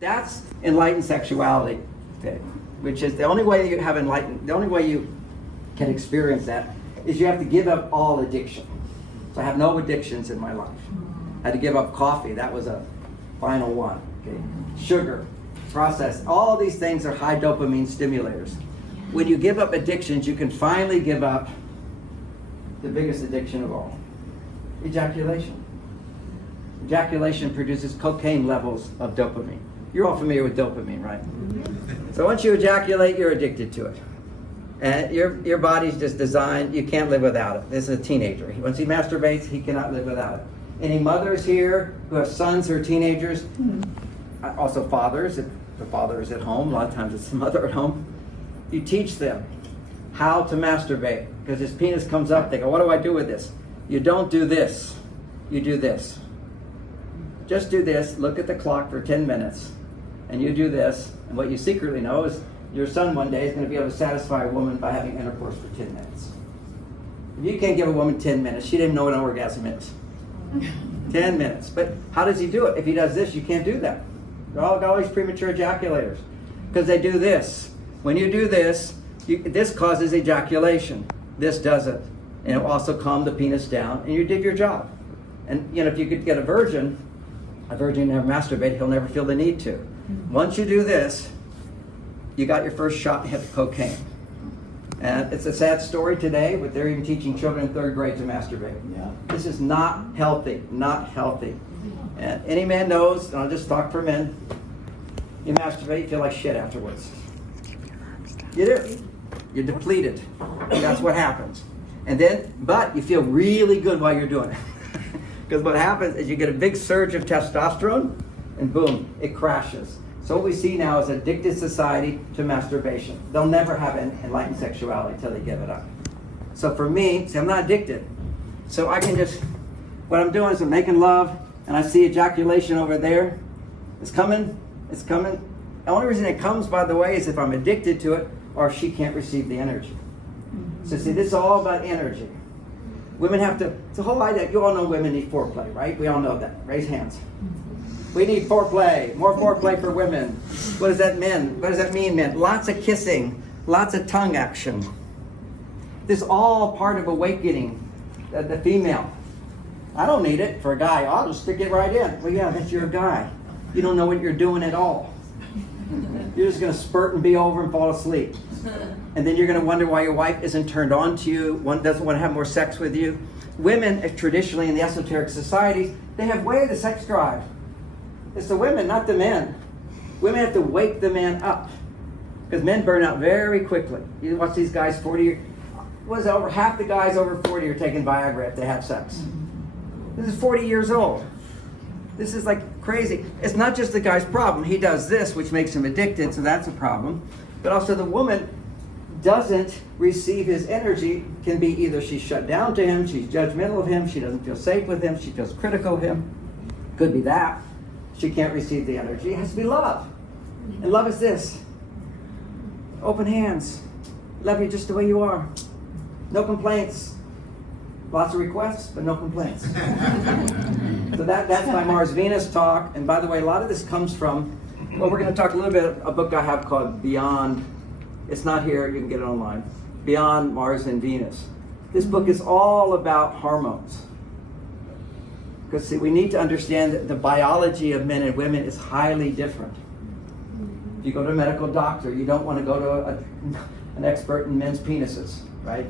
That's enlightened sexuality, okay? Which is the only way you have enlightened, the only way you can experience that is you have to give up all addiction. So I have no addictions in my life. I had to give up coffee, that was a final one, okay? Sugar, processed, all these things are high dopamine stimulators. When you give up addictions, you can finally give up the biggest addiction of all, ejaculation. Ejaculation produces cocaine levels of dopamine. You're all familiar with dopamine, right? So once you ejaculate, you're addicted to it. And your body's just designed, you can't live without it. This is a teenager. Once he masturbates, he cannot live without it. Any mothers here who have sons who are teenagers, also fathers, if the father is at home, a lot of times it's the mother at home, you teach them how to masturbate. Because his penis comes up, they go, what do I do with this? You don't do this, you do this. Just do this, look at the clock for 10 minutes, and you do this, and what you secretly know is your son one day is going to be able to satisfy a woman by having intercourse for 10 minutes. If you can't give a woman 10 minutes, she didn't know what an orgasm is. 10 minutes. But how does he do it? If he does this, you can't do that. They're always premature ejaculators. Because they do this. When you do this, this causes ejaculation. This doesn't. And it will also calm the penis down, and you did your job. And if you could get a virgin never masturbate, he'll never feel the need to. Once you do this, you got your first shot and hit the cocaine. And it's a sad story today, but they're even teaching children in 3rd grade to masturbate. Yeah. This is not healthy, not healthy. And any man knows, and I'll just talk for men, you masturbate, you feel like shit afterwards. You do. You're depleted. That's what happens. But you feel really good while you're doing it. Because what happens is you get a big surge of testosterone, and boom, it crashes. So what we see now is an addicted society to masturbation. They'll never have an enlightened sexuality until they give it up. So for me, I'm not addicted. So I can what I'm doing is I'm making love, and I see ejaculation over there. It's coming, it's coming. The only reason it comes, by the way, is if I'm addicted to it, or if she can't receive the energy. So see, this is all about energy. Women have to, it's a whole idea, you all know women need foreplay, right? We all know that. Raise hands. We need foreplay, more foreplay for women. What does that mean? What does that mean, men? Lots of kissing, lots of tongue action. This is all part of awakening the female. I don't need it for a guy. I'll just stick it right in. Well, yeah, that's your guy. You don't know what you're doing at all. You're just going to spurt and be over and fall asleep. And then you're going to wonder why your wife isn't turned on to you, doesn't want to have more sex with you. Women, traditionally in the esoteric societies, they have way the sex drive. It's the women, not the men. Women have to wake the man up. Because men burn out very quickly. You watch these guys, over half the guys over 40 are taking Viagra if they have sex. This is 40 years old. This is like crazy. It's not just the guy's problem. He does this, which makes him addicted, so that's a problem. But also the woman doesn't receive his energy. Can be either she's shut down to him, she's judgmental of him, she doesn't feel safe with him, she feels critical of him. Could be that. She can't receive the energy. It has to be love. And love is this. Open hands. Love you just the way you are. No complaints. Lots of requests, but no complaints. So that's my Mars-Venus talk. And by the way, a lot of this comes from, well, we're going to talk a little bit about a book I have called Beyond. It's not here, you can get it online. Beyond Mars and Venus. This book is all about hormones. Because see, we need to understand that the biology of men and women is highly different. If you go to a medical doctor, you don't want to go to an expert in men's penises, right?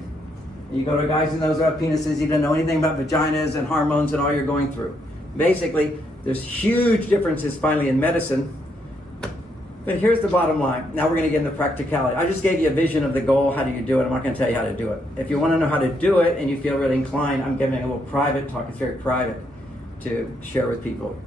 You go to guys who knows about penises, he doesn't know anything about vaginas and hormones and all you're going through. Basically, there's huge differences finally in medicine. But here's the bottom line. Now we're going to get into practicality. I just gave you a vision of the goal. How do you do it? I'm not going to tell you how to do it. If you want to know how to do it and you feel really inclined, I'm giving a little private talk. It's very private to share with people.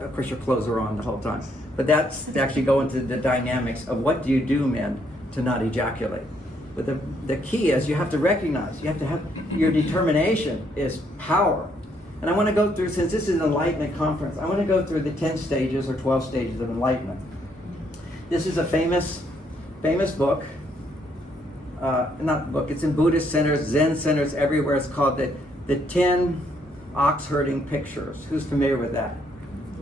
Of course, your clothes are on the whole time. But that's to actually go into the dynamics of what do you do, men, to not ejaculate. But the key is you have to recognize, you have to have, your determination is power. And I want to go through, since this is an enlightenment conference, I want to go through the 10 stages or 12 stages of enlightenment. This is a famous book. Not book, it's in Buddhist centers, Zen centers, everywhere. It's called the 10 ox herding pictures. Who's familiar with that?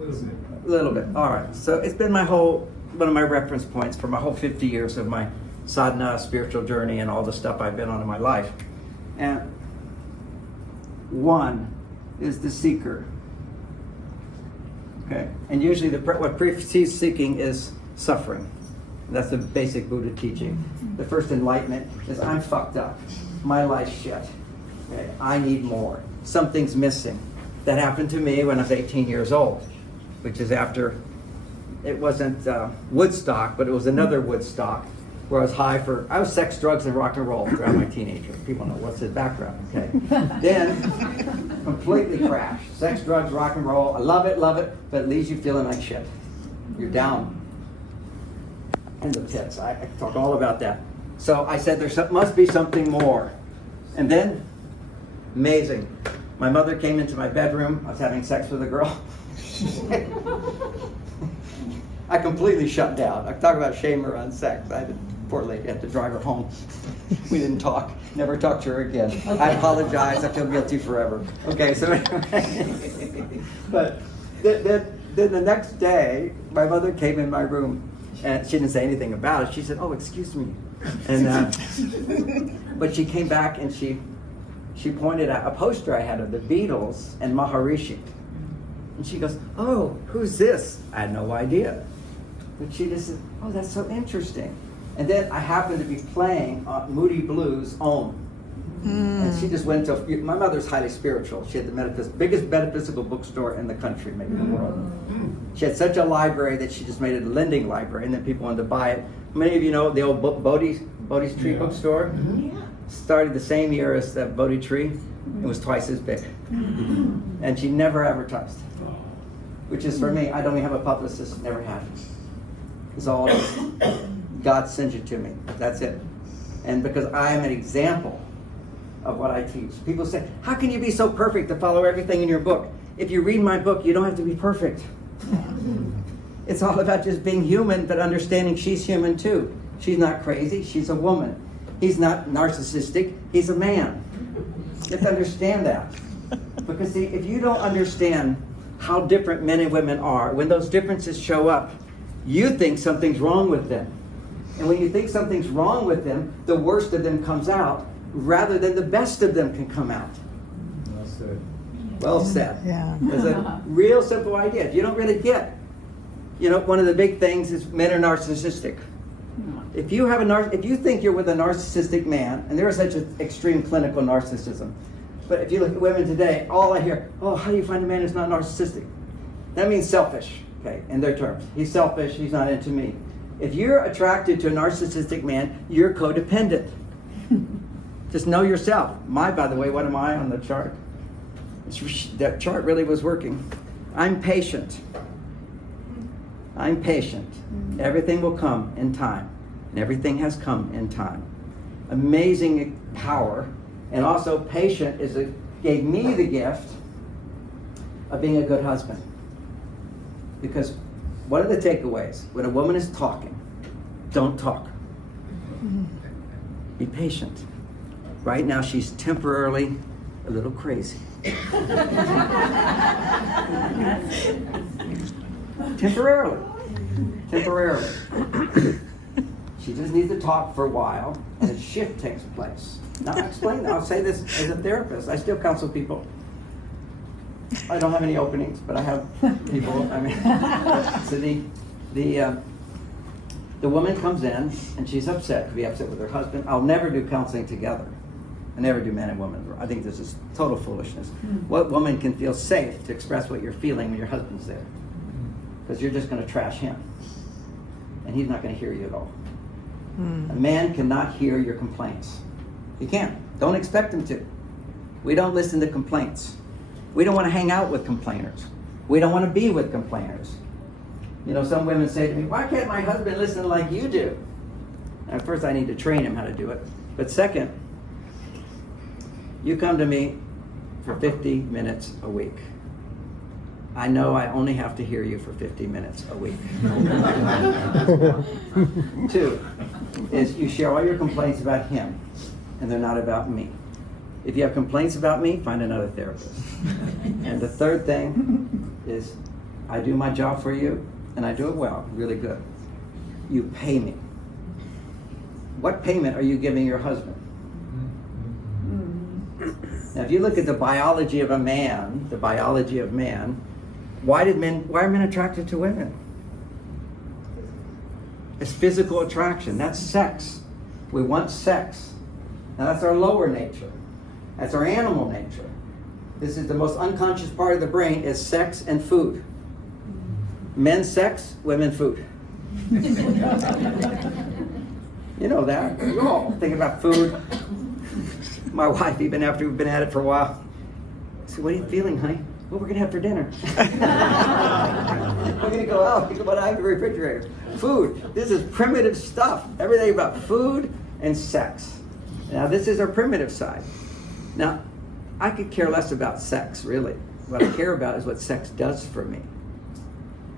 A little bit. All right. So it's been one of my reference points for my whole 50 years of my sadhana, spiritual journey, and all the stuff I've been on in my life. And one is the seeker. Okay. And usually what precedes seeking is suffering. That's the basic Buddha teaching. The first enlightenment is I'm fucked up. My life's shit. Okay. I need more. Something's missing. That happened to me when I was 18 years old, which is after, it wasn't Woodstock, but it was another Woodstock where I was sex, drugs, and rock and roll throughout my teenager. People know what's his background, okay? Then, completely crashed. Sex, drugs, rock and roll. I love it, but it leaves you feeling like shit. You're down in the pits. I talk all about that. So I said there must be something more. And then, amazing. My mother came into my bedroom. I was having sex with a girl. I completely shut down. I talk about shame around sex. Poor lady, had to drive her home. We didn't talk. Never talked to her again. I apologize. I feel guilty forever. Okay, so anyway. But then the next day, my mother came in my room, and she didn't say anything about it. She said, "Oh, excuse me," and but she came back and she pointed out a poster I had of the Beatles and Maharishi. And she goes, "Oh, who's this?" I had no idea. But she just said, "Oh, that's so interesting." And then I happened to be playing Moody Blues' Om. And she just went to, my mother's highly spiritual. She had the biggest metaphysical bookstore in the country, maybe in the world. She had such a library that she just made it a lending library, and then people wanted to buy it. Many of you know the old Bodhi's Tree bookstore. Started the same year as the Bodhi Tree. It was twice as big. And she never advertised. Which is for me, I don't even have a publicist, never had. It's all God sends you to me. That's it. And because I am an example of what I teach. People say, how can you be so perfect to follow everything in your book? If you read my book, you don't have to be perfect. It's all about just being human, but understanding she's human too. She's not crazy, she's a woman. He's not narcissistic, he's a man. You have to understand that. Because see, if you don't understand how different men and women are, when those differences show up, you think something's wrong with them. And when you think something's wrong with them, the worst of them comes out, rather than the best of them can come out. Well said. Well said. Yeah. It's a real simple idea. If you don't really get, one of the big things is men are narcissistic. If you think you're with a narcissistic man, and there is such an extreme clinical narcissism, but if you look at women today, all I hear, oh, how do you find a man who's not narcissistic? That means selfish, okay, in their terms. He's selfish, he's not into me. If you're attracted to a narcissistic man, you're codependent. Just know yourself. By the way, what am I on the chart? That chart really was working. I'm patient. I'm patient. Everything will come in time. And everything has come in time. Amazing power. And also patient gave me the gift of being a good husband. Because what are the takeaways? When a woman is talking, don't talk. Be patient. Right now she's temporarily a little crazy. Temporarily. She just needs to talk for a while, and a shift takes place. Now I'll explain that. I'll say this as a therapist. I still counsel people. I don't have any openings, but I have people. So the woman comes in and she's upset. Could be upset with her husband. I'll never do counseling together. I never do men and women. I think this is total foolishness. What woman can feel safe to express what you're feeling when your husband's there? Because you're just going to trash him, and he's not going to hear you at all. A man cannot hear your complaints. He can't. Don't expect him to. We don't listen to complaints. We don't want to hang out with complainers. We don't want to be with complainers. Some women say to me, why can't my husband listen like you do? And first, I need to train him how to do it. But second, you come to me for 50 minutes a week. I know I only have to hear you for 50 minutes a week. 2 is you share all your complaints about him, and they're not about me. If you have complaints about me, find another therapist. And the third thing is I do my job for you, and I do it well, really good. You pay me. What payment are you giving your husband? Now, if you look at the biology of a man, why are men attracted to women? It's physical attraction. That's sex. We want sex. Now, that's our lower nature. That's our animal nature. This is the most unconscious part of the brain, is sex and food. Men sex, women food. You know that. We're all thinking about food. My wife, even after we've been at it for a while, said, what are you feeling, honey? What we're going to have for dinner? We're going to go out. Think about I have the refrigerator. Food. This is primitive stuff. Everything about food and sex. Now, this is our primitive side. Now, I could care less about sex, really. What I care about is what sex does for me.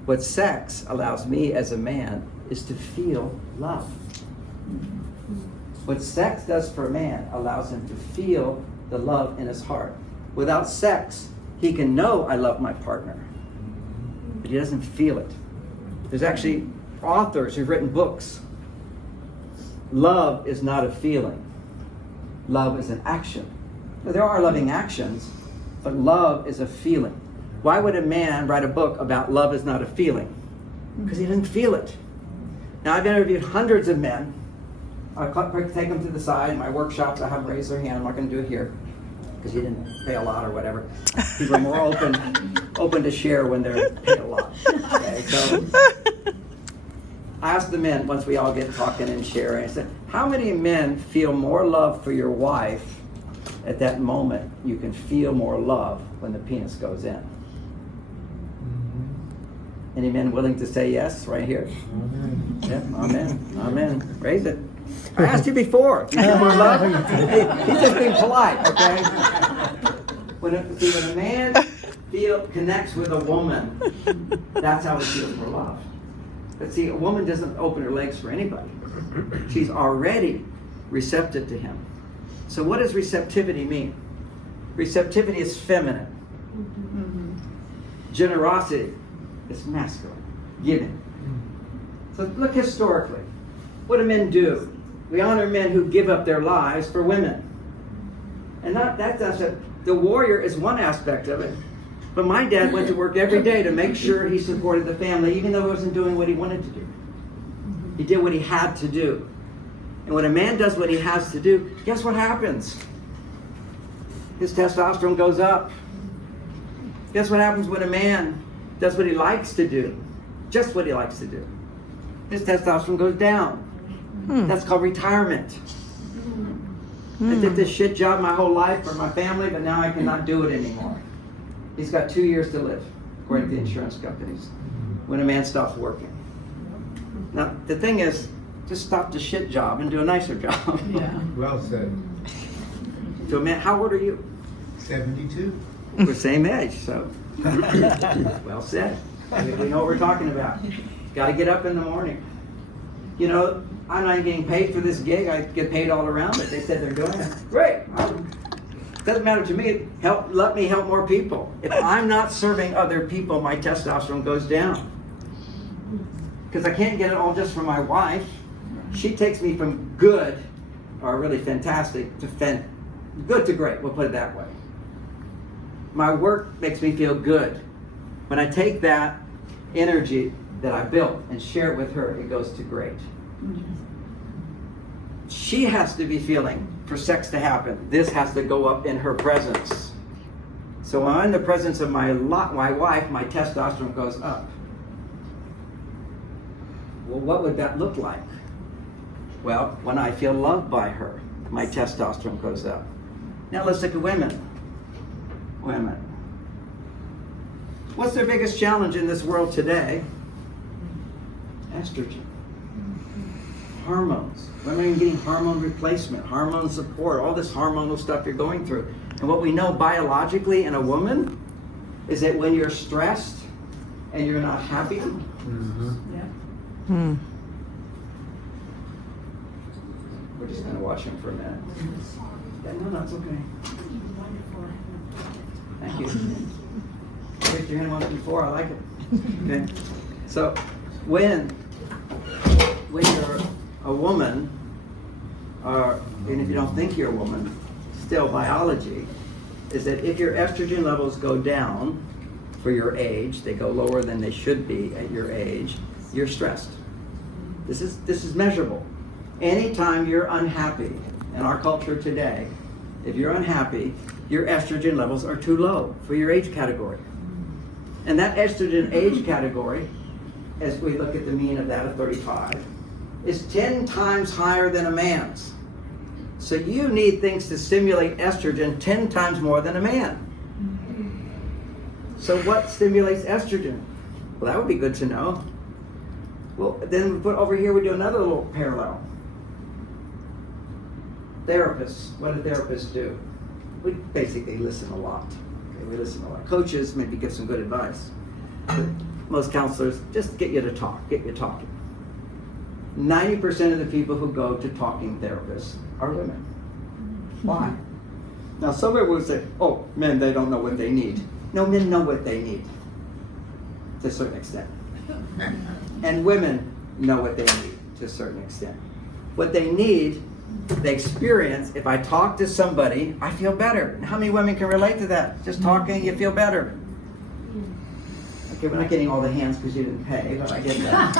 What sex allows me as a man is to feel love. What sex does for a man allows him to feel the love in his heart. Without sex, he can know I love my partner, but he doesn't feel it. There's actually authors who've written books. Love is not a feeling. Love is an action. Now, there are loving actions, but love is a feeling. Why would a man write a book about love is not a feeling? Because he didn't feel it. Now, I've interviewed hundreds of men. I take them to the side. In my workshops, I have them raise their hand. I'm not going to do it here because you didn't pay a lot or whatever. People are more open to share when they're paid a lot. Okay, so I asked the men once we all get talking and sharing. I said, how many men feel more love for your wife at that moment? You can feel more love when the penis goes in. Any men willing to say yes right here? Amen. Yeah, amen. Amen. Raise it. I asked you before. Do you feel more love? He's just being polite, okay? When a man connects with a woman, that's how he feels more love. But see, a woman doesn't open her legs for anybody. She's already receptive to him. So what does receptivity mean? Receptivity is feminine. Generosity is masculine. Giving. So look historically. What do men do? We honor men who give up their lives for women. And the warrior is one aspect of it. But my dad went to work every day to make sure he supported the family, even though he wasn't doing what he wanted to do. He did what he had to do. And when a man does what he has to do, guess what happens? His testosterone goes up. Guess what happens when a man does what he likes to do? Just what he likes to do. His testosterone goes down. That's called retirement. I did this shit job my whole life for my family, but now I cannot do it anymore. He's got 2 years to live, according to the insurance companies, when a man stops working. Now, the thing is, just stop the shit job and do a nicer job. Yeah. Well said. So, man, how old are you? 72. We're the same age, so. Well said. We know what we're talking about. Got to get up in the morning. You know, I'm not getting paid for this gig. I get paid all around it. They said they're doing it. Great. Doesn't matter to me. Let me help more people. If I'm not serving other people, my testosterone goes down. Because I can't get it all just from my wife. She takes me from good, or really fantastic, to good to great. We'll put it that way. My work makes me feel good. When I take that energy that I built and share it with her, it goes to great. She has to be feeling for sex to happen. This has to go up in her presence. So when I'm in the presence of my wife, my testosterone goes up. Well, what would that look like? Well, when I feel loved by her, my testosterone goes up. Now let's look at women. Women. What's their biggest challenge in this world today? Estrogen. Hormones. Women are getting hormone replacement, hormone support, all this hormonal stuff you're going through. And what we know biologically in a woman is that when you're stressed and you're not happy, we're just going to watch him for a minute. Yeah, no, that's okay. Thank you. Raised your hand once before, I like it. Okay? So when you're a woman, and if you don't think you're a woman, still biology is that if your estrogen levels go down for your age, they go lower than they should be at your age, you're stressed. This is measurable. Anytime you're unhappy in our culture today, if you're unhappy, your estrogen levels are too low for your age category. And that estrogen age category, as we look at the mean of that of 35, is 10 times higher than a man's. So you need things to stimulate estrogen 10 times more than a man. So what stimulates estrogen? Well, that would be good to know. Well, then we put over here, we do another little parallel. Therapists, what do therapists do? We basically listen a lot. Okay, we listen a lot. Coaches maybe give some good advice. But most counselors just get you to talk, get you talking. 90% of the people who go to talking therapists are women. Why? Now somebody will say, oh, men, they don't know what they need. No, men know what they need to a certain extent. And women know what they need to a certain extent. What they need, they experience. If I talk to somebody, I feel better. And how many women can relate to that? Just talking, you feel better. Okay, we're not getting all the hands because you didn't pay, but I get that.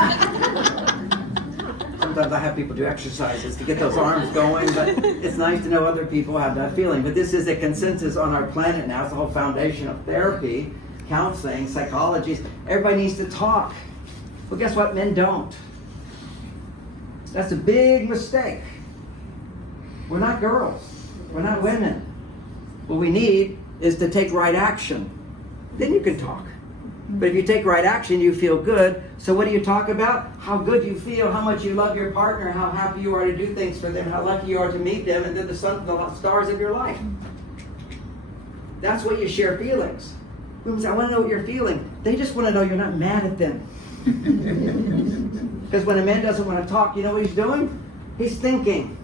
Sometimes I have people do exercises to get those arms going, but it's nice to know other people have that feeling. But this is a consensus on our planet now. It's the whole foundation of therapy, counseling, psychology. Everybody needs to talk. Well, guess what? Men don't. That's a big mistake. We're not girls. We're not women. What we need is to take right action. Then you can talk. But if you take right action, you feel good. So what do you talk about? How good you feel, how much you love your partner, how happy you are to do things for them, how lucky you are to meet them, and then the stars of your life. That's what you share feelings. Women say, I want to know what you're feeling. They just want to know you're not mad at them. Because when a man doesn't want to talk, you know what he's doing? He's thinking.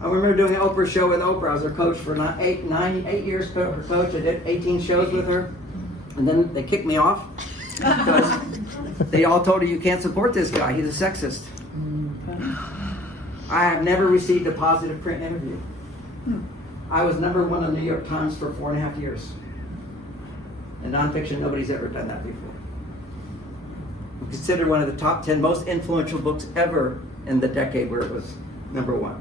I remember doing an Oprah show with Oprah. I was her coach for 8 years, her coach. I did 18 shows with her. And then they kicked me off because they all told her, you can't support this guy. He's a sexist. I have never received a positive print interview. I was #1 on the New York Times for 4.5 years. In nonfiction, nobody's ever done that before. I'm considered one of the top 10 most influential books ever in the decade where it was #1.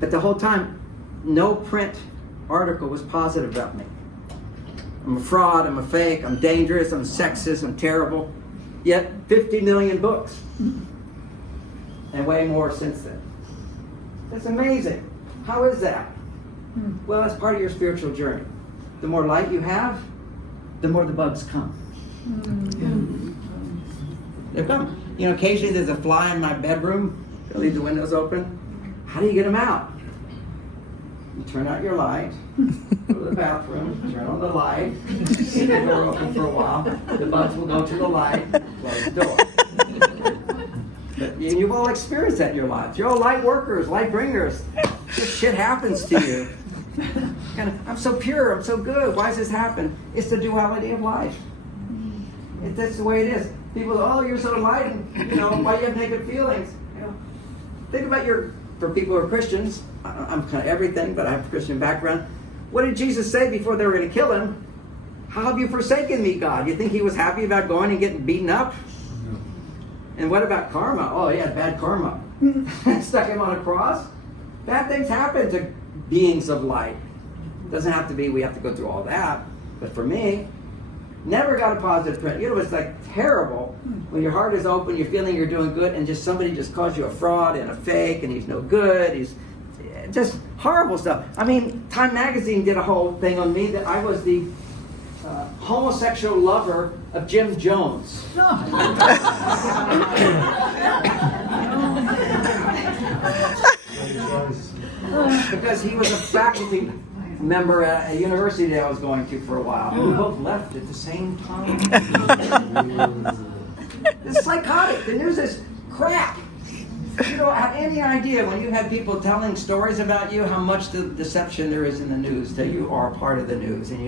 But the whole time, no print article was positive about me. I'm a fraud, I'm a fake, I'm dangerous, I'm sexist, I'm terrible. Yet 50 million books. And way more since then. That's amazing. How is that? Well, that's part of your spiritual journey. The more light you have, the more the bugs come. They come. You know, occasionally there's a fly in my bedroom. I leave the windows open. How do you get them out? You turn out your light, go to the bathroom, turn on the light, leave the door open for a while. The bugs will go to the light, close the door. But you've all experienced that in your lives. You're all light workers, light bringers. This shit happens to you. I'm so pure, I'm so good. Why does this happen? It's the duality of life. That's the way it is. People go, oh, you're so light, and why do you have negative feelings? Think about for people who are Christians, I'm kind of everything, but I have a Christian background. What did Jesus say before they were going to kill him? How have you forsaken me, God? You think he was happy about going and getting beaten up? No. And what about karma? Oh, he had bad karma. Stuck him on a cross. Bad things happen to beings of light. Doesn't have to be, we have to go through all that. But for me, never got a positive print. It's like terrible when your heart is open, you're feeling you're doing good, and just somebody just calls you a fraud and a fake, and he's no good. He's just horrible stuff. I mean, Time Magazine did a whole thing on me that I was the homosexual lover of Jim Jones. Because he was a faculty member at a university that I was going to for a while. We both left at the same time. It's psychotic. The news is crap. You don't have any idea when you have people telling stories about you how much the deception there is in the news that you are part of the news, and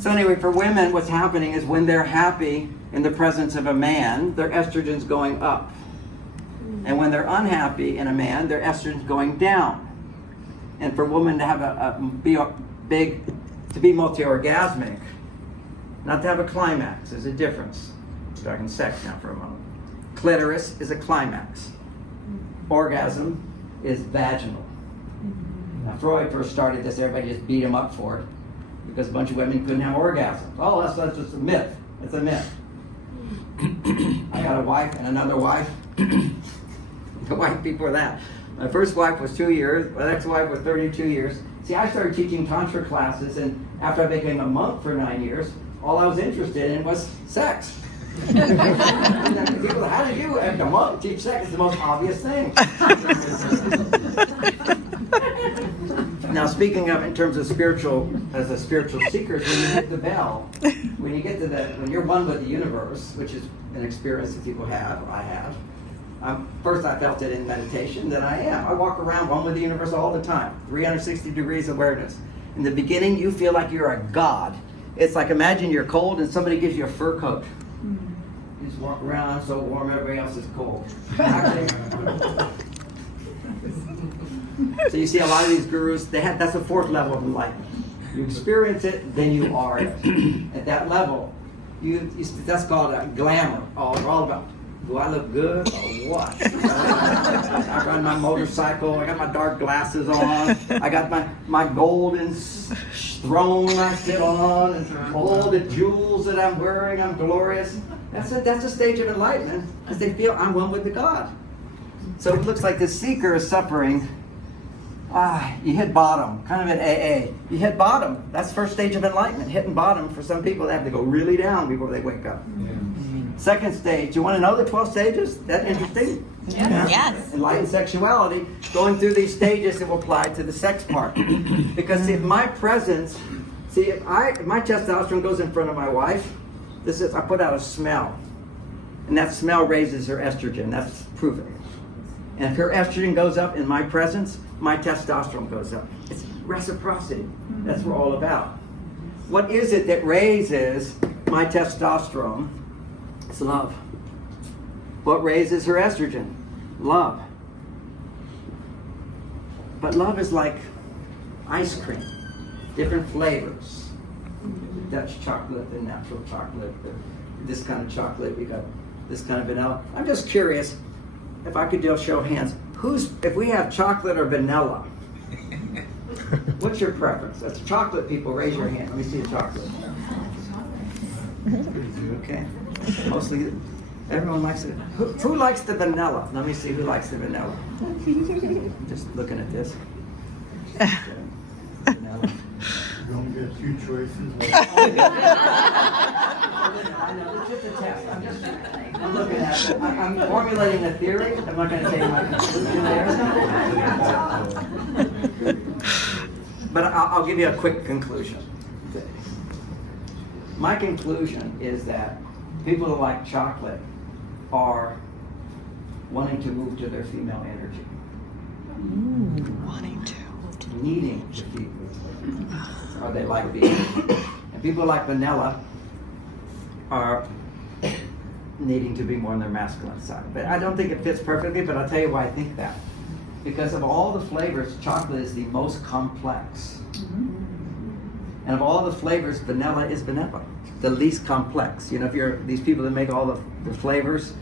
So anyway, for women, what's happening is when they're happy in the presence of a man, their estrogen's going up. And when they're unhappy in a man, their estrogen's going down. And for women to have to be multi-orgasmic, not to have a climax, is a difference. We're talking sex now for a moment. Clitoris is a climax. Orgasm is vaginal. Now Freud first started this, everybody just beat him up for it because a bunch of women couldn't have orgasms. Oh, that's just a myth. It's a myth. I got a wife and another wife. The wife before that. My first wife was 2 years, my next wife was 32 years. See, I started teaching Tantra classes, and after I became a monk for 9 years, all I was interested in was sex. People, how did you, as a monk, teach sex? It's the most obvious thing. Now, speaking of in terms of spiritual, as a spiritual seeker, when you hit the bell, when you get to that, when you're one with the universe, which is an experience that people have, I have. First, I felt it in meditation, then I am. I walk around one with the universe all the time, 360 degrees awareness. In the beginning, you feel like you're a god. It's like, imagine you're cold and somebody gives you a fur coat. You just walk around so warm, everybody else is cold. So you see a lot of these gurus, that's a fourth level of enlightenment. You experience it, then you are it. At that level, that's called a glamour. All about, do I look good or what? I ride my motorcycle, I got my dark glasses on, I got my golden throne I sit on, and all the jewels that I'm wearing, I'm glorious. That's a stage of enlightenment, because they feel I'm one with the God. So it looks like the seeker is suffering. You hit bottom, kind of at AA. You hit bottom. That's the first stage of enlightenment. Hitting bottom, for some people, they have to go really down before they wake up. Yeah. Second stage, you want to know the 12 stages? That interesting? Yeah. Yes. Enlightened sexuality, going through these stages, it will apply to the sex part. Because if my presence, if my testosterone goes in front of my wife, I put out a smell. And that smell raises her estrogen. That's proven. And if her estrogen goes up in my presence, my testosterone goes up. It's reciprocity. That's what we're all about. What is it that raises my testosterone? It's love. What raises her estrogen? Love. But love is like ice cream. Different flavors. Dutch chocolate, the natural chocolate, this kind of chocolate, we got this kind of vanilla. I'm just curious, if I could just show hands, if we have chocolate or vanilla, what's your preference? That's chocolate people, raise your hand. Let me see a chocolate. Okay. Mostly, everyone likes it. Who likes the vanilla? Let me see who likes the vanilla. Just looking at this. Vanilla. You only get 2 choices. I know, it's just a test. I'm looking at it. I'm formulating a theory. I'm not going to say my conclusion there. But I'll give you a quick conclusion. My conclusion is that people who like chocolate are wanting to move to their female energy. Wanting to. Needing to feed. Or they like being. And people like vanilla are needing to be more on their masculine side. But I don't think it fits perfectly, but I'll tell you why I think that. Because of all the flavors, chocolate is the most complex. And of all the flavors, vanilla is vanilla, the least complex. You know, if you're these people that make all the flavors,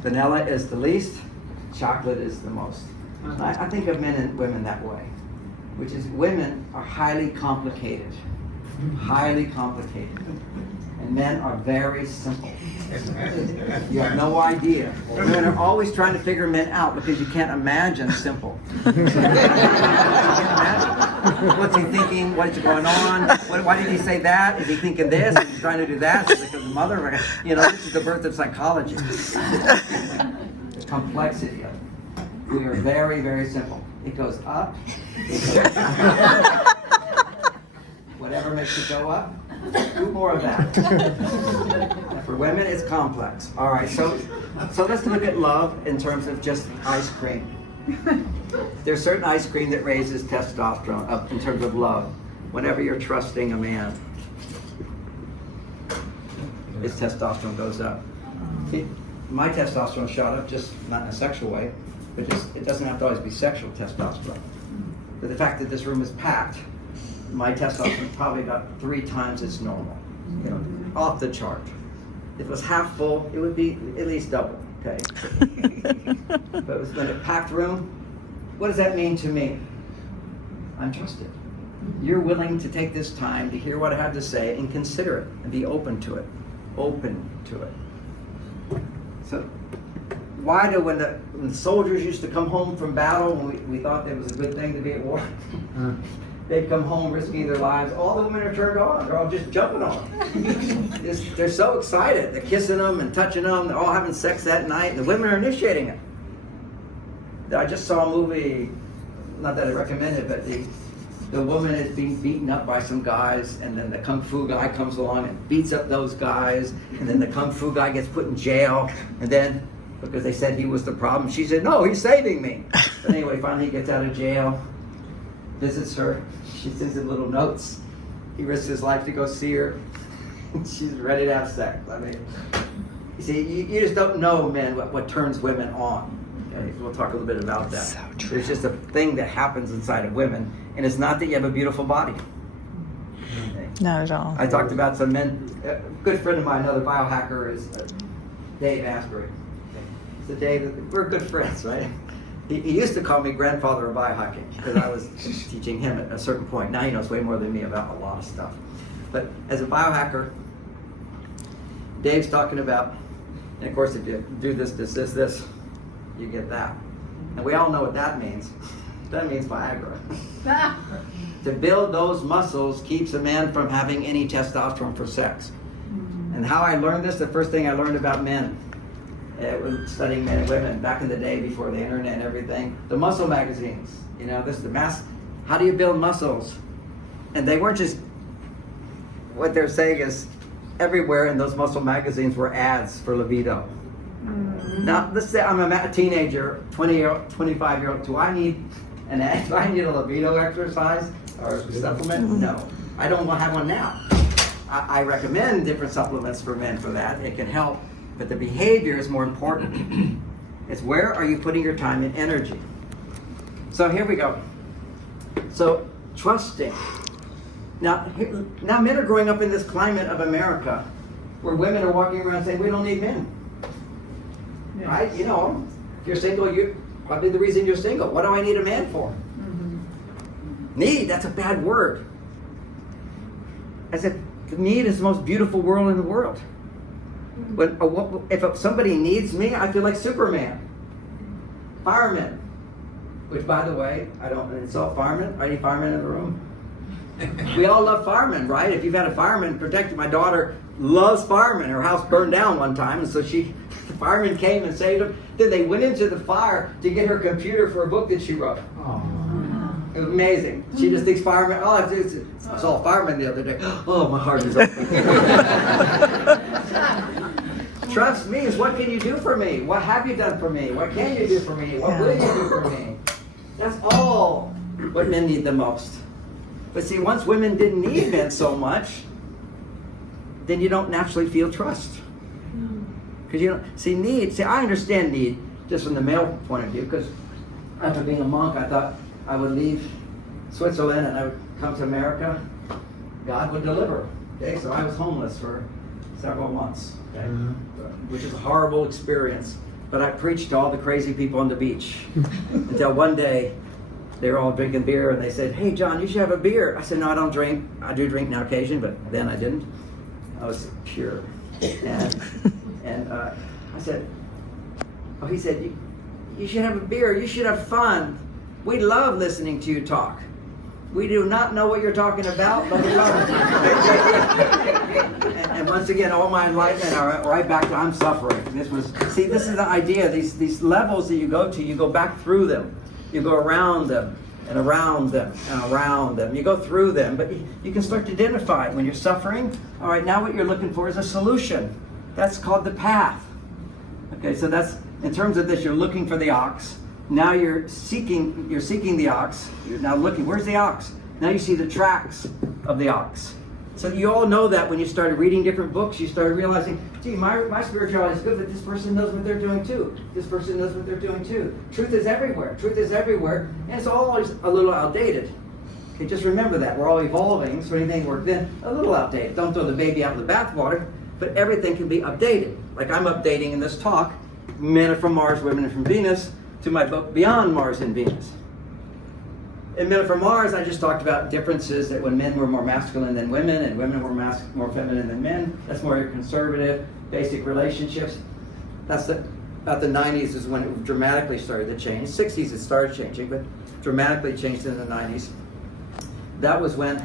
vanilla is the least, chocolate is the most. I think of men and women that way, which is women are highly complicated, and men are very simple. You have no idea. Women are always trying to figure men out because you can't imagine simple. You can't imagine. What's he thinking? What is going on? Why did he say that? Is he thinking this? Is he trying to do that? Is it because of mother? You know, this is the birth of psychology. The complexity of it. We are very, very simple. It goes up. It goes down. Whatever makes it go up, do more of that. And for women, it's complex. All right, so let's look at love in terms of just ice cream. There's certain ice cream that raises testosterone up in terms of love. Whenever you're trusting a man, his testosterone goes up. My testosterone shot up, just not in a sexual way, but just it doesn't have to always be sexual testosterone. But the fact that this room is packed, my testosterone probably got 3 times its normal. You know, off the chart. If it was half full, it would be at least double. Okay. But it was in a packed room. What does that mean to me? I'm trusted. You're willing to take this time to hear what I have to say and consider it and be open to it. Open to it. So, why do when the soldiers used to come home from battle, and we thought it was a good thing to be at war, they'd come home risking their lives, all the women are turned on. They're all just jumping on them. They're so excited. They're kissing them and touching them. They're all having sex that night. And the women are initiating it. I just saw a movie, not that I recommend it, but the woman is being beaten up by some guys, and then the kung fu guy comes along and beats up those guys, and then the kung fu guy gets put in jail, and then, because they said he was the problem, she said, no, he's saving me. But anyway, finally he gets out of jail, visits her, she sends him little notes. He risks his life to go see her. She's ready to have sex. I mean, you see, you just don't know, men, what turns women on. Okay? We'll talk a little bit about that. So true. There's just a thing that happens inside of women, and it's not that you have a beautiful body. Okay? Not at all. I talked about some men. A good friend of mine, another biohacker, is Dave Asbury. So Dave, we're good friends, right? He used to call me grandfather of biohacking because I was teaching him at a certain point. Now he knows way more than me about a lot of stuff. But as a biohacker, Dave's talking about, and of course if you do this, you get that. And we all know what that means. That means Viagra. To build those muscles keeps a man from having any testosterone for sex. And how I learned this, the first thing I learned about men, studying men and women back in the day before the internet and everything, the muscle magazines, you know, this is the mass, how do you build muscles? And they weren't just, what they're saying is everywhere in those muscle magazines were ads for libido. Now, let's say I'm a teenager, 20-year-old, 25-year-old, do I need an ad? Do I need a libido exercise or supplement? No, I don't have one now. I recommend different supplements for men for that. It can help. But the behavior is more important. It's where are you putting your time and energy? So here we go. So trusting. Now men are growing up in this climate of America where women are walking around saying we don't need men. Yeah. Right? You know, if you're single, you're probably the reason you're single. What do I need a man for? Need, that's a bad word. I said, need is the most beautiful word in the world. When, if somebody needs me, I feel like Superman. Firemen, which by the way, I don't insult firemen. Any firemen in the room? We all love firemen, right? If you've had a fireman protected, my daughter loves firemen. Her house burned down one time, and so the fireman came and saved her. Then they went into the fire to get her computer for a book that she wrote. It was amazing. She just thinks firemen, I saw a fireman the other day. Oh, my heart is open. Trust means what can you do for me? What have you done for me? What can you do for me? What will you do for me? That's all what men need the most. But see, once women didn't need men so much, then you don't naturally feel trust. Because you don't, I understand need just from the male point of view, because after being a monk, I thought I would leave Switzerland and I would come to America. God would deliver. Okay, so I was homeless for several months, okay? Which is a horrible experience. But I preached to all the crazy people on the beach until one day they were all drinking beer and they said, hey John, you should have a beer. I said, no, I don't drink. I do drink now occasion, but then I didn't. I was pure. And I said, he said, you should have a beer. You should have fun. We love listening to you talk. We do not know what you're talking about, but we love it. And once again, all my enlightenment are right back to I'm suffering. This is the idea. These levels that you go back through them. You go around them and around them and around them. You go through them, but you can start to identify when you're suffering. All right, now what you're looking for is a solution. That's called the path. Okay, so that's in terms of this. You're looking for the ox. Now you're seeking the ox. You're now looking, where's the ox? Now you see the tracks of the ox. So you all know that when you started reading different books, you started realizing, gee, my spirituality is good, but this person knows what they're doing too. This person knows what they're doing too. Truth is everywhere. Truth is everywhere. And it's always a little outdated. Okay, just remember that. We're all evolving, so anything worked then, a little outdated. Don't throw the baby out with the bathwater, but everything can be updated. Like I'm updating in this talk, Men Are From Mars, Women Are From Venus, to my book, Beyond Mars and Venus. In Men Are From Mars, I just talked about differences that when men were more masculine than women and women were more feminine than men. That's more your conservative, basic relationships. That's about the 90s is when it dramatically started to change. 60s it started changing, but dramatically changed in the 90s. That was when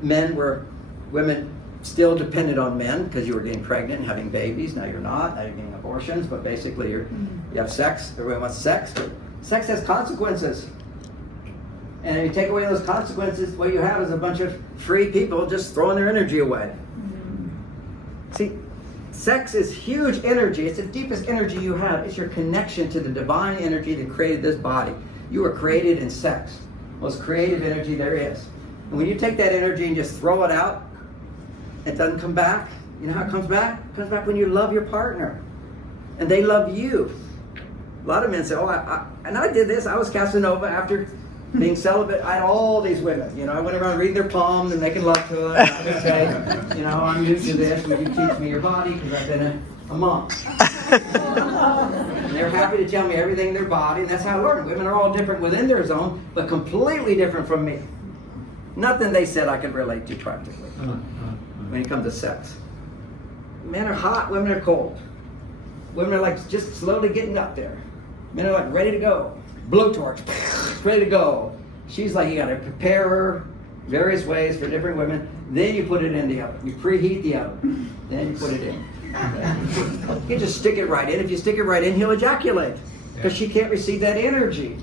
women still depended on men because you were getting pregnant and having babies. Now you're not. Now you're getting abortions, but basically you have sex. Everyone wants sex, but sex has consequences. And if you take away those consequences, what you have is a bunch of free people just throwing their energy away. See, sex is huge energy. It's the deepest energy you have. It's your connection to the divine energy that created this body. You were created in sex. Most creative energy there is. And when you take that energy and just throw it out, it doesn't come back. You know how it comes back? It comes back when you love your partner. And they love you. A lot of men say, oh, I did this. I was Casanova after being celibate. I had all these women. You know, I went around reading their palms and making love to them. I would say, you know, I'm used to this. Would you teach me your body? Because I've been a monk. And they're happy to tell me everything in their body. And that's how I learned. Women are all different within their zone, but completely different from me. Nothing they said I could relate to practically when it comes to sex. Men are hot, women are cold. Women are like just slowly getting up there. Men are like ready to go. Blowtorch, ready to go. She's like, you gotta prepare her various ways for different women. Then you put it in the oven. You preheat the oven. Then you put it in. You can just stick it right in. If you stick it right in, he'll ejaculate. Because she can't receive that energy.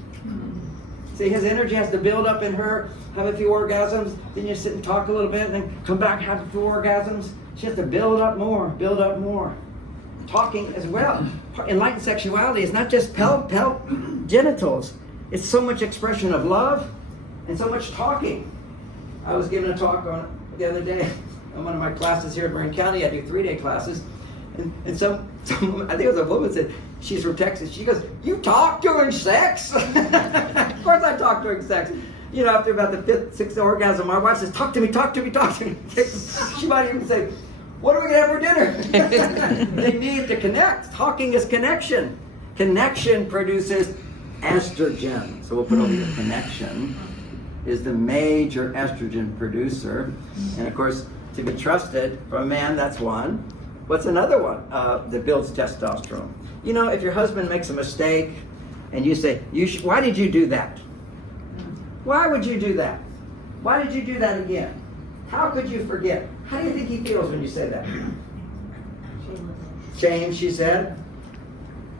See, his energy has to build up in her, have a few orgasms, then you sit and talk a little bit, and then come back, have a few orgasms. She has to build up more, build up more. Talking as well. Enlightened sexuality is not just genitals. It's so much expression of love and so much talking. I was giving a talk on the other day on one of my classes here in Marin County. I do 3-day classes. And some I think it was a woman said, she's from Texas. She goes, you talk during sex? Of course I talk during sex. You know, after about the 5th, 6th orgasm, my wife says, talk to me, talk to me, talk to me. She might even say, what are we going to have for dinner? They need to connect. Talking is connection. Connection produces estrogen. So we'll put over here, connection is the major estrogen producer. And of course, to be trusted from a man, that's one. What's another one that builds testosterone? You know, if your husband makes a mistake and you say, why did you do that? Why would you do that? Why did you do that again? How could you forget? How do you think he feels when you say that? Shame, she said.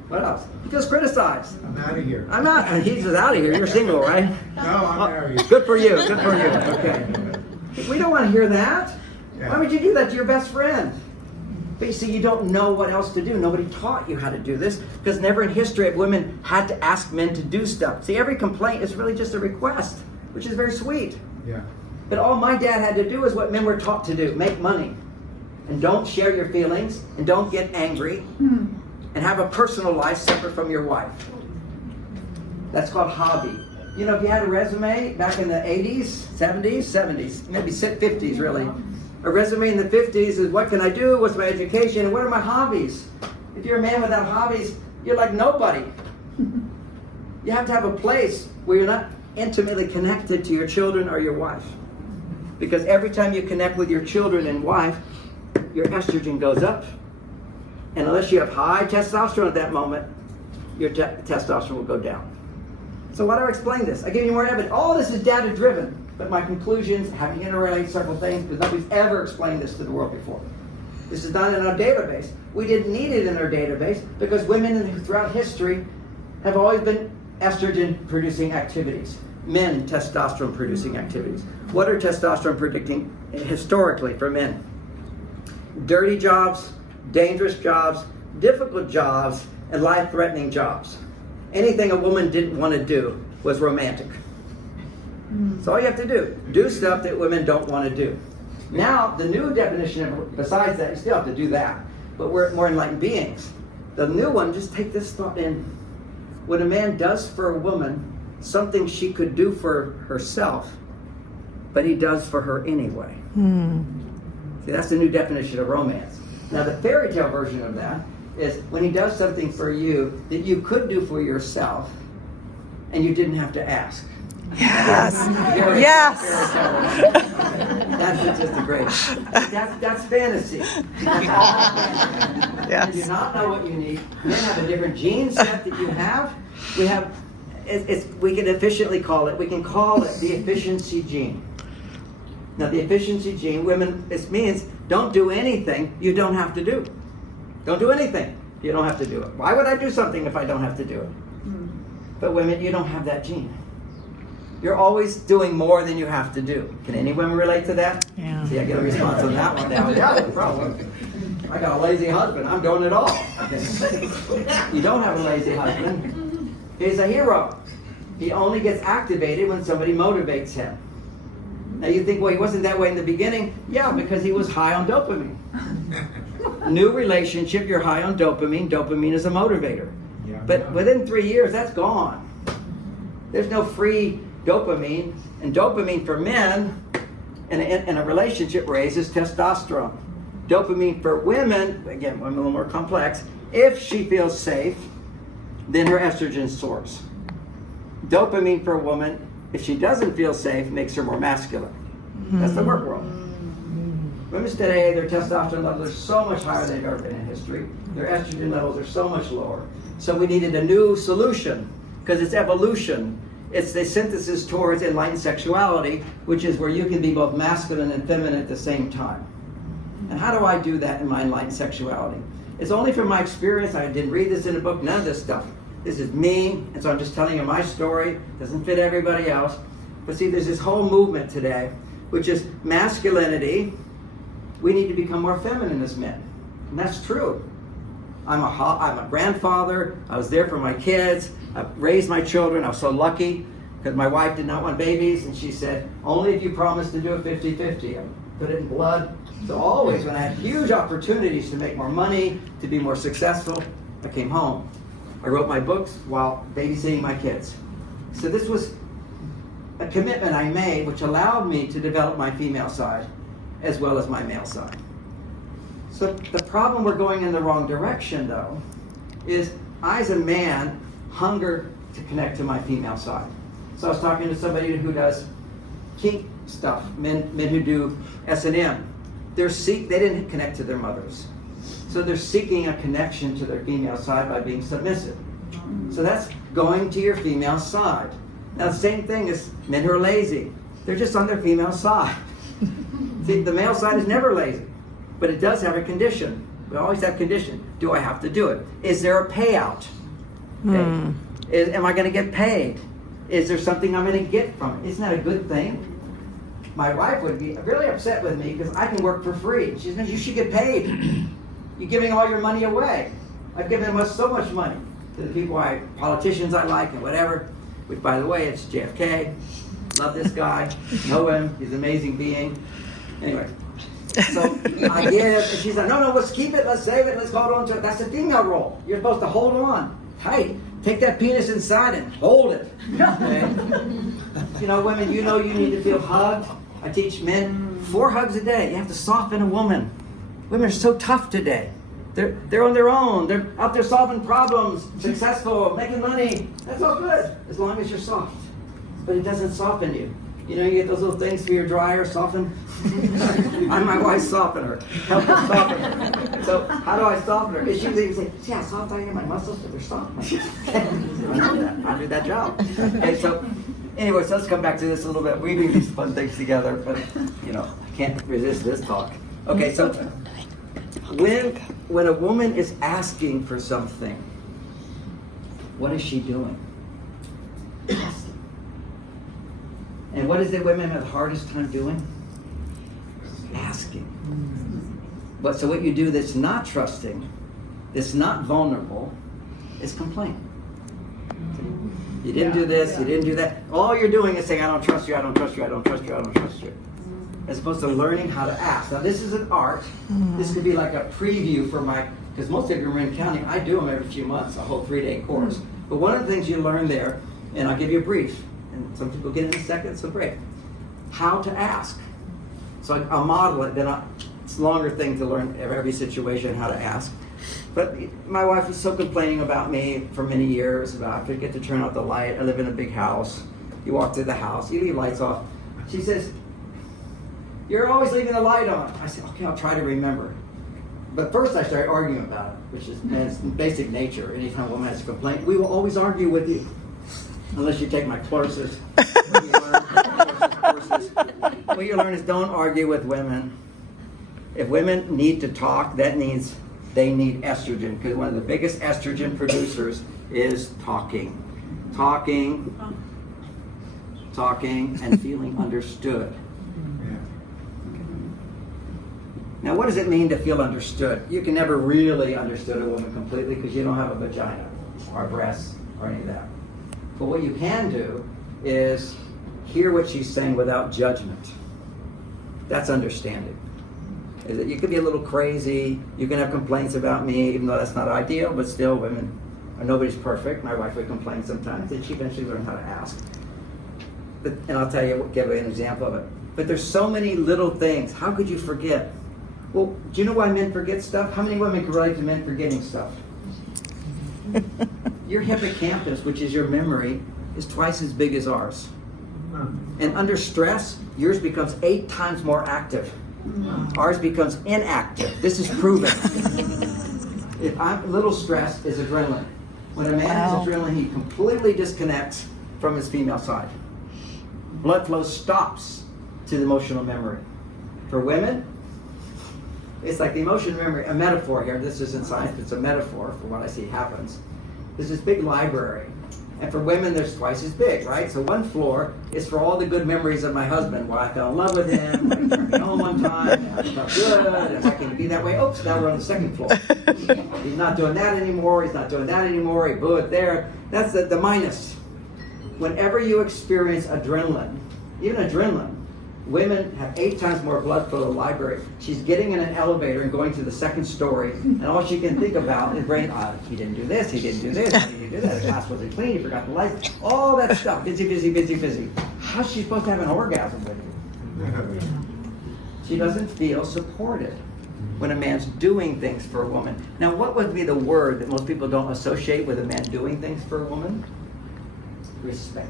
What else? He feels criticized. I'm out of here. I'm not. He's just out of here. You're single, right? No, I'm married. Good for you. Good for you. Okay. We don't want to hear that. Yeah. Why would you do that to your best friend? But you see, you don't know what else to do. Nobody taught you how to do this because never in history have women had to ask men to do stuff. See, every complaint is really just a request, which is very sweet. Yeah. But all my dad had to do is what men were taught to do, make money. And don't share your feelings, and don't get angry, and have a personal life separate from your wife. That's called hobby. You know, if you had a resume back in the 80s, 70s, maybe 50s really. A resume in the 50s is what can I do, what's my education, and what are my hobbies? If you're a man without hobbies, you're like nobody. You have to have a place where you're not intimately connected to your children or your wife. Because every time you connect with your children and wife, your estrogen goes up. And unless you have high testosterone at that moment, your testosterone will go down. So why do I explain this? I give you more evidence. All this is data driven. But my conclusions, having interrelated several things, because nobody's ever explained this to the world before. This is done in our database. We didn't need it in our database because women throughout history have always been estrogen producing activities. Men, testosterone producing activities. What are testosterone predicting historically for men? Dirty jobs, dangerous jobs, difficult jobs, and life-threatening jobs. Anything a woman didn't want to do was romantic. So all you have to do stuff that women don't want to do. Now, the new definition, besides that, you still have to do that, but we're more enlightened beings. The new one, just take this thought in. When a man does for a woman something she could do for herself, but he does for her anyway. See, that's the new definition of romance. Now, the fairy tale version of that is when he does something for you that you could do for yourself, and you didn't have to ask. Yes. Yes. That's just a great. That's fantasy. Yes. You do not know what you need. Men have a different gene set that you have. We have. We can efficiently call it. We can call it the efficiency gene. Now, the efficiency gene, women, it means don't do anything you don't have to do. Don't do anything. You don't have to do it. Why would I do something if I don't have to do it? But women, you don't have that gene. You're always doing more than you have to do. Can any women relate to that? Yeah. See, I get a response on that one now. Yeah, no problem. I got a lazy husband. I'm doing it all. You don't have a lazy husband. He's a hero. He only gets activated when somebody motivates him. Now you think, well, he wasn't that way in the beginning. Yeah, because he was high on dopamine. New relationship, you're high on dopamine. Dopamine is a motivator. But within 3 years, that's gone. There's no free dopamine. And dopamine for men in a relationship raises testosterone. Dopamine for women, again, women a little more complex, if she feels safe, then her estrogen soars. Dopamine for a woman, if she doesn't feel safe, makes her more masculine. That's the work world. Women today, their testosterone levels are so much higher than they've ever been in history. Their estrogen levels are so much lower. So we needed a new solution, because it's evolution. It's the synthesis towards enlightened sexuality, which is where you can be both masculine and feminine at the same time. And how do I do that in my enlightened sexuality? It's only from my experience. I didn't read this in a book, none of this stuff. This is me, and so I'm just telling you my story. Doesn't fit everybody else. But see, there's this whole movement today, which is masculinity. We need to become more feminine as men. And that's true. I'm a grandfather. I was there for my kids. I raised my children. I was so lucky because my wife did not want babies, and she said, only if you promise to do it 50-50. I put it in blood. So always when I had huge opportunities to make more money, to be more successful, I came home. I wrote my books while babysitting my kids. So this was a commitment I made which allowed me to develop my female side as well as my male side. So the problem we're going in the wrong direction though is I as a man hunger to connect to my female side. So I was talking to somebody who does kink stuff, men who do S&M. They didn't connect to their mothers. So they're seeking a connection to their female side by being submissive. So that's going to your female side. Now the same thing as men who are lazy. They're just on their female side. See, the male side is never lazy, but it does have a condition. We always have condition. Do I have to do it? Is there a payout? Okay. Am I going to get paid? Is there something I'm going to get from it? Isn't that a good thing? My wife would be really upset with me because I can work for free. She says, you should get paid. You're giving all your money away. I've given so much money to the people politicians I like and whatever, which by the way, it's JFK. Love this guy. Know him. He's an amazing being. Anyway, so I give, and she's like, no, let's keep it, let's save it, let's hold on to it. That's the female role. You're supposed to hold on tight. Take that penis inside and hold it. Okay? You know, women, you need to feel hugged. I teach men 4 hugs a day. You have to soften a woman. Women are so tough today. They're on their own. They're out there solving problems, successful, making money. That's all good, as long as you're soft. But it doesn't soften you. You know, you get those little things for your dryer, soften. I'm my wife's softener. Help her soften her. So how do I soften her? Is she say, see how soft I am? My muscles, they're soft. I know that. I do that job. Okay, so anyway, so let's come back to this a little bit. We do these fun things together, but I can't resist this talk. Okay, so when a woman is asking for something, what is she doing? Asking. And what is it women have the hardest time doing? Asking. But so what you do that's not trusting, that's not vulnerable, is complain. You didn't do this, you didn't do that. All you're doing is saying, I don't trust you, I don't trust you, I don't trust you, I don't trust you. as opposed to learning how to ask. Now this is an art. This could be like a preview for because most of you are in county, I do them every few months, a whole 3-day course. But one of the things you learn there, and I'll give you a brief, and some people get in a second, so great. How to ask. So I'll model it, then it's a longer thing to learn every situation how to ask. But my wife was so complaining about me for many years about I forget to turn out the light. I live in a big house. You walk through the house, you leave lights off. She says, "You're always leaving the light on." I said, "Okay, I'll try to remember." But first I started arguing about it, which is man's basic nature. Anytime a woman has a complaint, we will always argue with you. Unless you take my courses. What you learn is don't argue with women. If women need to talk, that means they need estrogen, because one of the biggest estrogen producers is talking. Talking, and feeling understood. Now, what does it mean to feel understood? You can never really understand a woman completely because you don't have a vagina or breasts or any of that. But what you can do is hear what she's saying without judgment. That's understanding. Is that you could be a little crazy, you can have complaints about me, even though that's not ideal, but still women, nobody's perfect. My wife would complain sometimes, and she eventually learned how to ask. And I'll tell you, give an example of it. But there's so many little things. How could you forget? Well, do you know why men forget stuff? How many women can relate to men forgetting stuff? Your hippocampus, which is your memory, is twice as big as ours. And under stress, yours becomes 8 times more active. Ours becomes inactive. This is proven. If I'm a little stressed, is adrenaline. When a man has adrenaline, he completely disconnects from his female side. Blood flow stops to the emotional memory. For women, it's like the emotion memory, a metaphor here. This isn't science, but it's a metaphor for what I see happens. There's this big library. And for women, there's twice as big, right? So one floor is for all the good memories of my husband, why I fell in love with him, why he turned me home one time, and I felt good, and why can he be that way? Oops, now we're on the second floor. He's not doing that anymore, he blew it there. That's the minus. Whenever you experience adrenaline, even adrenaline, women have 8 times more blood flow to the library. She's getting in an elevator and going to the 2nd story, and all she can think about is brain, he didn't do this, he didn't do this, he didn't do that, the glass wasn't clean, he forgot the light, all that stuff, busy. How's she supposed to have an orgasm with you? She doesn't feel supported when a man's doing things for a woman. Now, what would be the word that most people don't associate with a man doing things for a woman? Respect.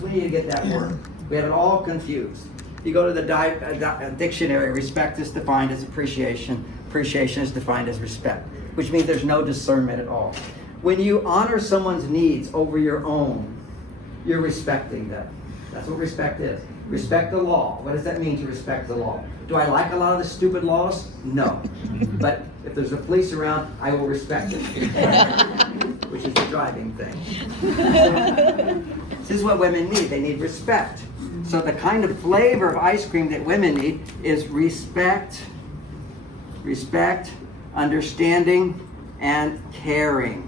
So we need to get that word. We have it all confused. You go to the dictionary, respect is defined as appreciation. Appreciation is defined as respect, which means there's no discernment at all. When you honor someone's needs over your own, you're respecting them. That's what respect is. Respect the law. What does that mean to respect the law? Do I like a lot of the stupid laws? No. But if there's a police around, I will respect it. Which is the driving thing. This is what women need. They need respect. So the kind of flavor of ice cream that women need is respect, understanding, and caring.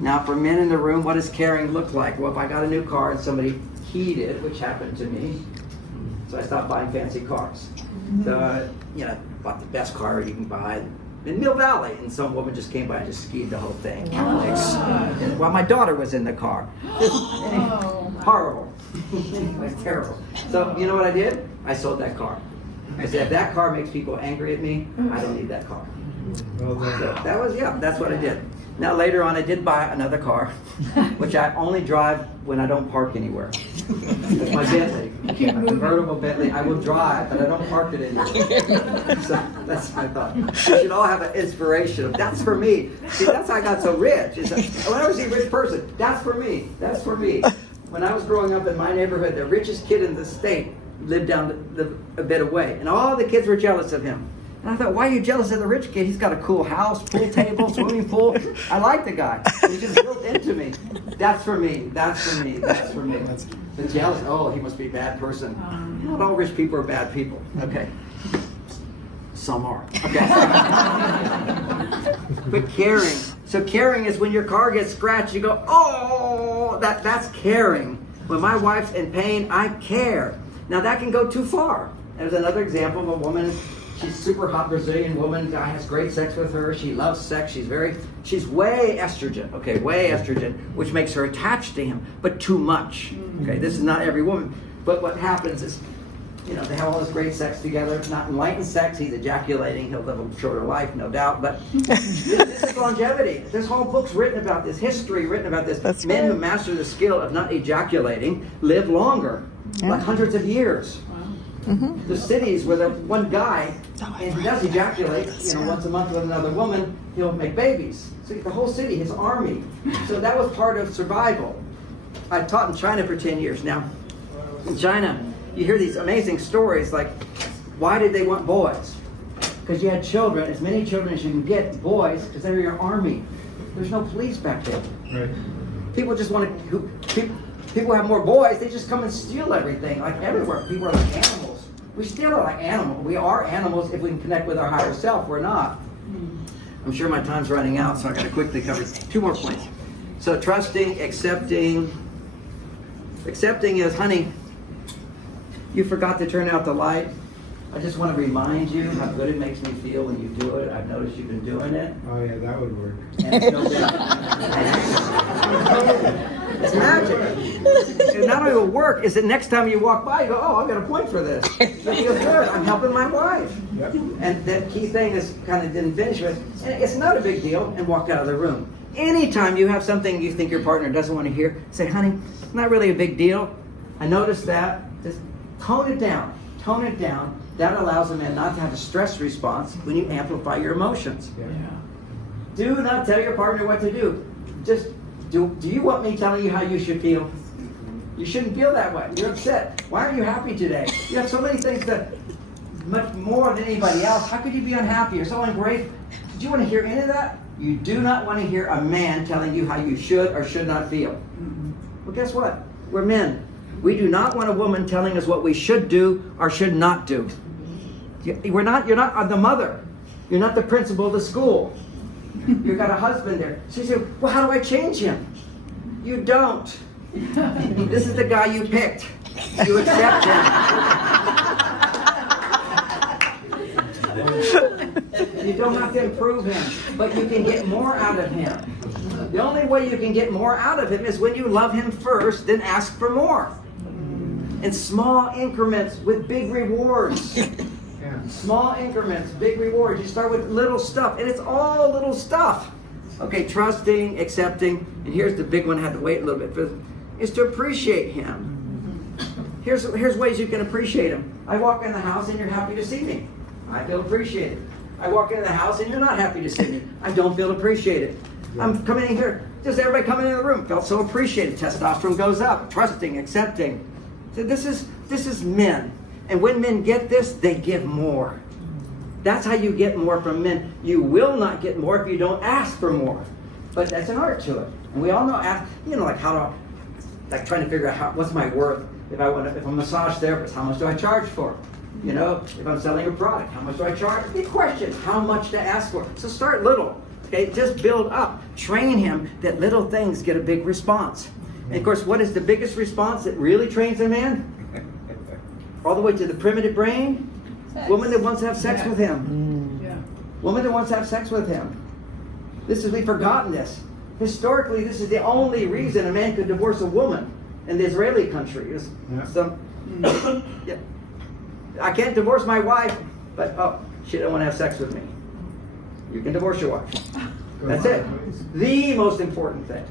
Now for men in the room, what does caring look like? Well, if I got a new car and somebody keyed it, which happened to me, so I stopped buying fancy cars. So I bought the best car you can buy in Mill Valley, and some woman just came by and just skied the whole thing. While my daughter was in the car. Horrible. It was terrible. So you know what I did? I sold that car. I said, if that car makes people angry at me, I don't need that car. So that's what I did. Now later on I did buy another car, which I only drive when I don't park anywhere. It's my Bentley, a convertible Bentley. I will drive, but I don't park it anywhere. So that's my thought. We should all have an inspiration of, that's for me. See, that's how I got so rich. Whenever I see a rich person, that's for me, that's for me. When I was growing up in my neighborhood, the richest kid in the state lived down a bit away, and all the kids were jealous of him. And I thought, why are you jealous of the rich kid? He's got a cool house, pool table, swimming pool. I like the guy. He just built into me. That's for me. That's for me. That's for me. The jealous, he must be a bad person. Not all rich people are bad people. Okay. Some are. Okay. But caring. So caring is when your car gets scratched, you go, that's caring. When my wife's in pain, I care. Now that can go too far. There's another example of a woman, she's super hot Brazilian woman, guy has great sex with her, she loves sex, she's way estrogen, okay, way estrogen, which makes her attached to him, but too much. Okay, this is not every woman, but what happens is, you know, they have all this great sex together, not enlightened sex, he's ejaculating, he'll live a shorter life, no doubt, but this is longevity. There's whole books written about this, history written about this. That's Men right. who master the skill of not ejaculating live longer, like hundreds of years. The cities where the one guy, and he does ejaculate, you know, once a month with another woman, he'll make babies. So the whole city, his army. So that was part of survival. I taught in China for 10 years now. In China, you hear these amazing stories like, why did they want boys? Because you had children, as many children as you can get, boys, because they're your army. There's no police back then. Right. People just want to, people have more boys, they just come and steal everything, like everywhere. People are like animals. We still are like animals. We are animals if we can connect with our higher self. We're not. I'm sure my time's running out, so I'm going to quickly cover 2 more points. So trusting, accepting. Accepting is, honey, you forgot to turn out the light. I just want to remind you how good it makes me feel when you do it. I've noticed you've been doing it. Oh yeah, that would work. And it's no doubt. It's magic. It not only will work, is that next time you walk by, you go, oh, I've got a point for this. It feels good. I'm helping my wife. Yep. And that key thing is kind of didn't finish with, and it's not a big deal, and walk out of the room. Anytime you have something you think your partner doesn't want to hear, say, honey, it's not really a big deal. I noticed that. Just tone it down. Tone it down. That allows a man not to have a stress response when you amplify your emotions. Yeah. Do not tell your partner what to do. Just do you want me telling you how you should feel? You shouldn't feel that way. You're upset. Why aren't you happy today? You have so many things that much more than anybody else. How could you be unhappy? You're so ungrateful. Did you want to hear any of that? You do not want to hear a man telling you how you should or should not feel. Well, guess what? We're men. We do not want a woman telling us what we should do or should not do. You're not the mother. You're not the principal of the school. You've got a husband there. She said, well, how do I change him? You don't. This is the guy you picked. You accept him. You don't have to improve him, but you can get more out of him. The only way you can get more out of him is when you love him first, then ask for more. In small increments with big rewards. Small increments, big rewards. You start with little stuff, and it's all little stuff. Okay, trusting, accepting, and here's the big one, I had to wait a little bit for this, is to appreciate him. Here's ways you can appreciate him. I walk in the house and you're happy to see me. I feel appreciated. I walk into the house and you're not happy to see me. I don't feel appreciated. I'm coming in here, just everybody coming in the room felt so appreciated. Testosterone goes up, trusting, accepting. So this is men. And when men get this, they give more. That's how you get more from men. You will not get more if you don't ask for more. But that's an art to it. And we all know, like like trying to figure out what's my worth. If I'm a massage therapist, how much do I charge for? You know, if I'm selling a product, how much do I charge? Big question, how much to ask for? So start little, okay? Just build up. Train him that little things get a big response. And of course, what is the biggest response that really trains a man? All the way to the primitive brain. Sex. Woman that wants to have sex with him. Yeah. Woman that wants to have sex with him. We've forgotten this. Historically, this is the only reason a man could divorce a woman in the Israeli country. Yeah. I can't divorce my wife, but she don't want to have sex with me. You can divorce your wife. That's it. The most important thing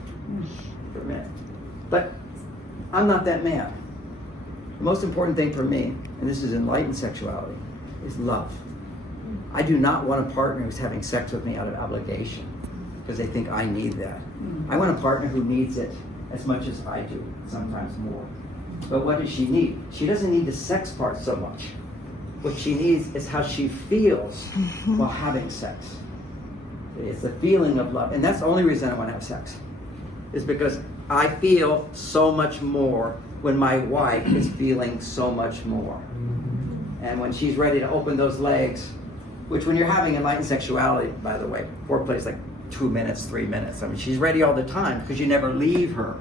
for men. But I'm not that man. The most important thing for me, and this is enlightened sexuality, is love. I do not want a partner who's having sex with me out of obligation because they think I need that. I want a partner who needs it as much as I do, sometimes more. But what does she need? She doesn't need the sex part so much. What she needs is how she feels while having sex. It's the feeling of love. And that's the only reason I want to have sex. Is because I feel so much more when my wife is feeling so much more. And when she's ready to open those legs, which when you're having enlightened sexuality, by the way, foreplay is like 2 minutes, 3 minutes. I mean, she's ready all the time because you never leave her.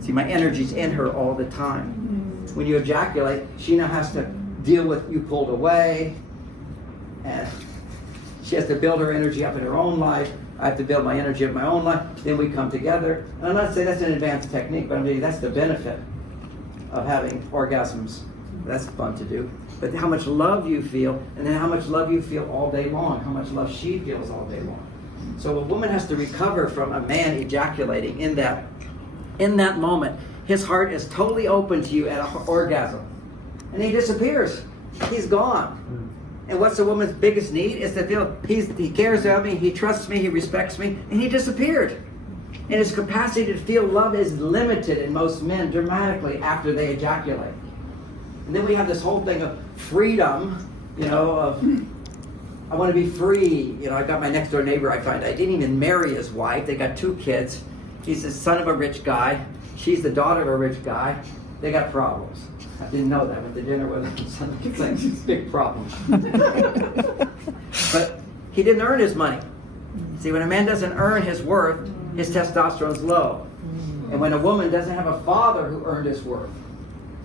See, my energy's in her all the time. when you ejaculate, she now has to deal with you pulled away, and she has to build her energy up in her own life. I have to build my energy up in my own life. Then we come together. And I'm not saying that's an advanced technique, but I'm saying that's the benefit of having orgasms. That's fun to do. But how much love you feel, and then how much love you feel all day long, how much love she feels all day long. So a woman has to recover from a man ejaculating in that moment. His heart is totally open to you at an orgasm. And he disappears. He's gone. And what's a woman's biggest need is to feel he cares about me, he trusts me, he respects me, and he disappeared. And his capacity to feel love is limited in most men dramatically after they ejaculate. And then we have this whole thing of freedom, of I want to be free. I got my next door neighbor, I didn't even marry his wife. They got 2 kids. He's the son of a rich guy. She's the daughter of a rich guy. They got problems. I didn't know that. I went to dinner with him. It's like it's big problem. But he didn't earn his money. See, when a man doesn't earn his worth, his testosterone's low. And when a woman doesn't have a father who earned his worth,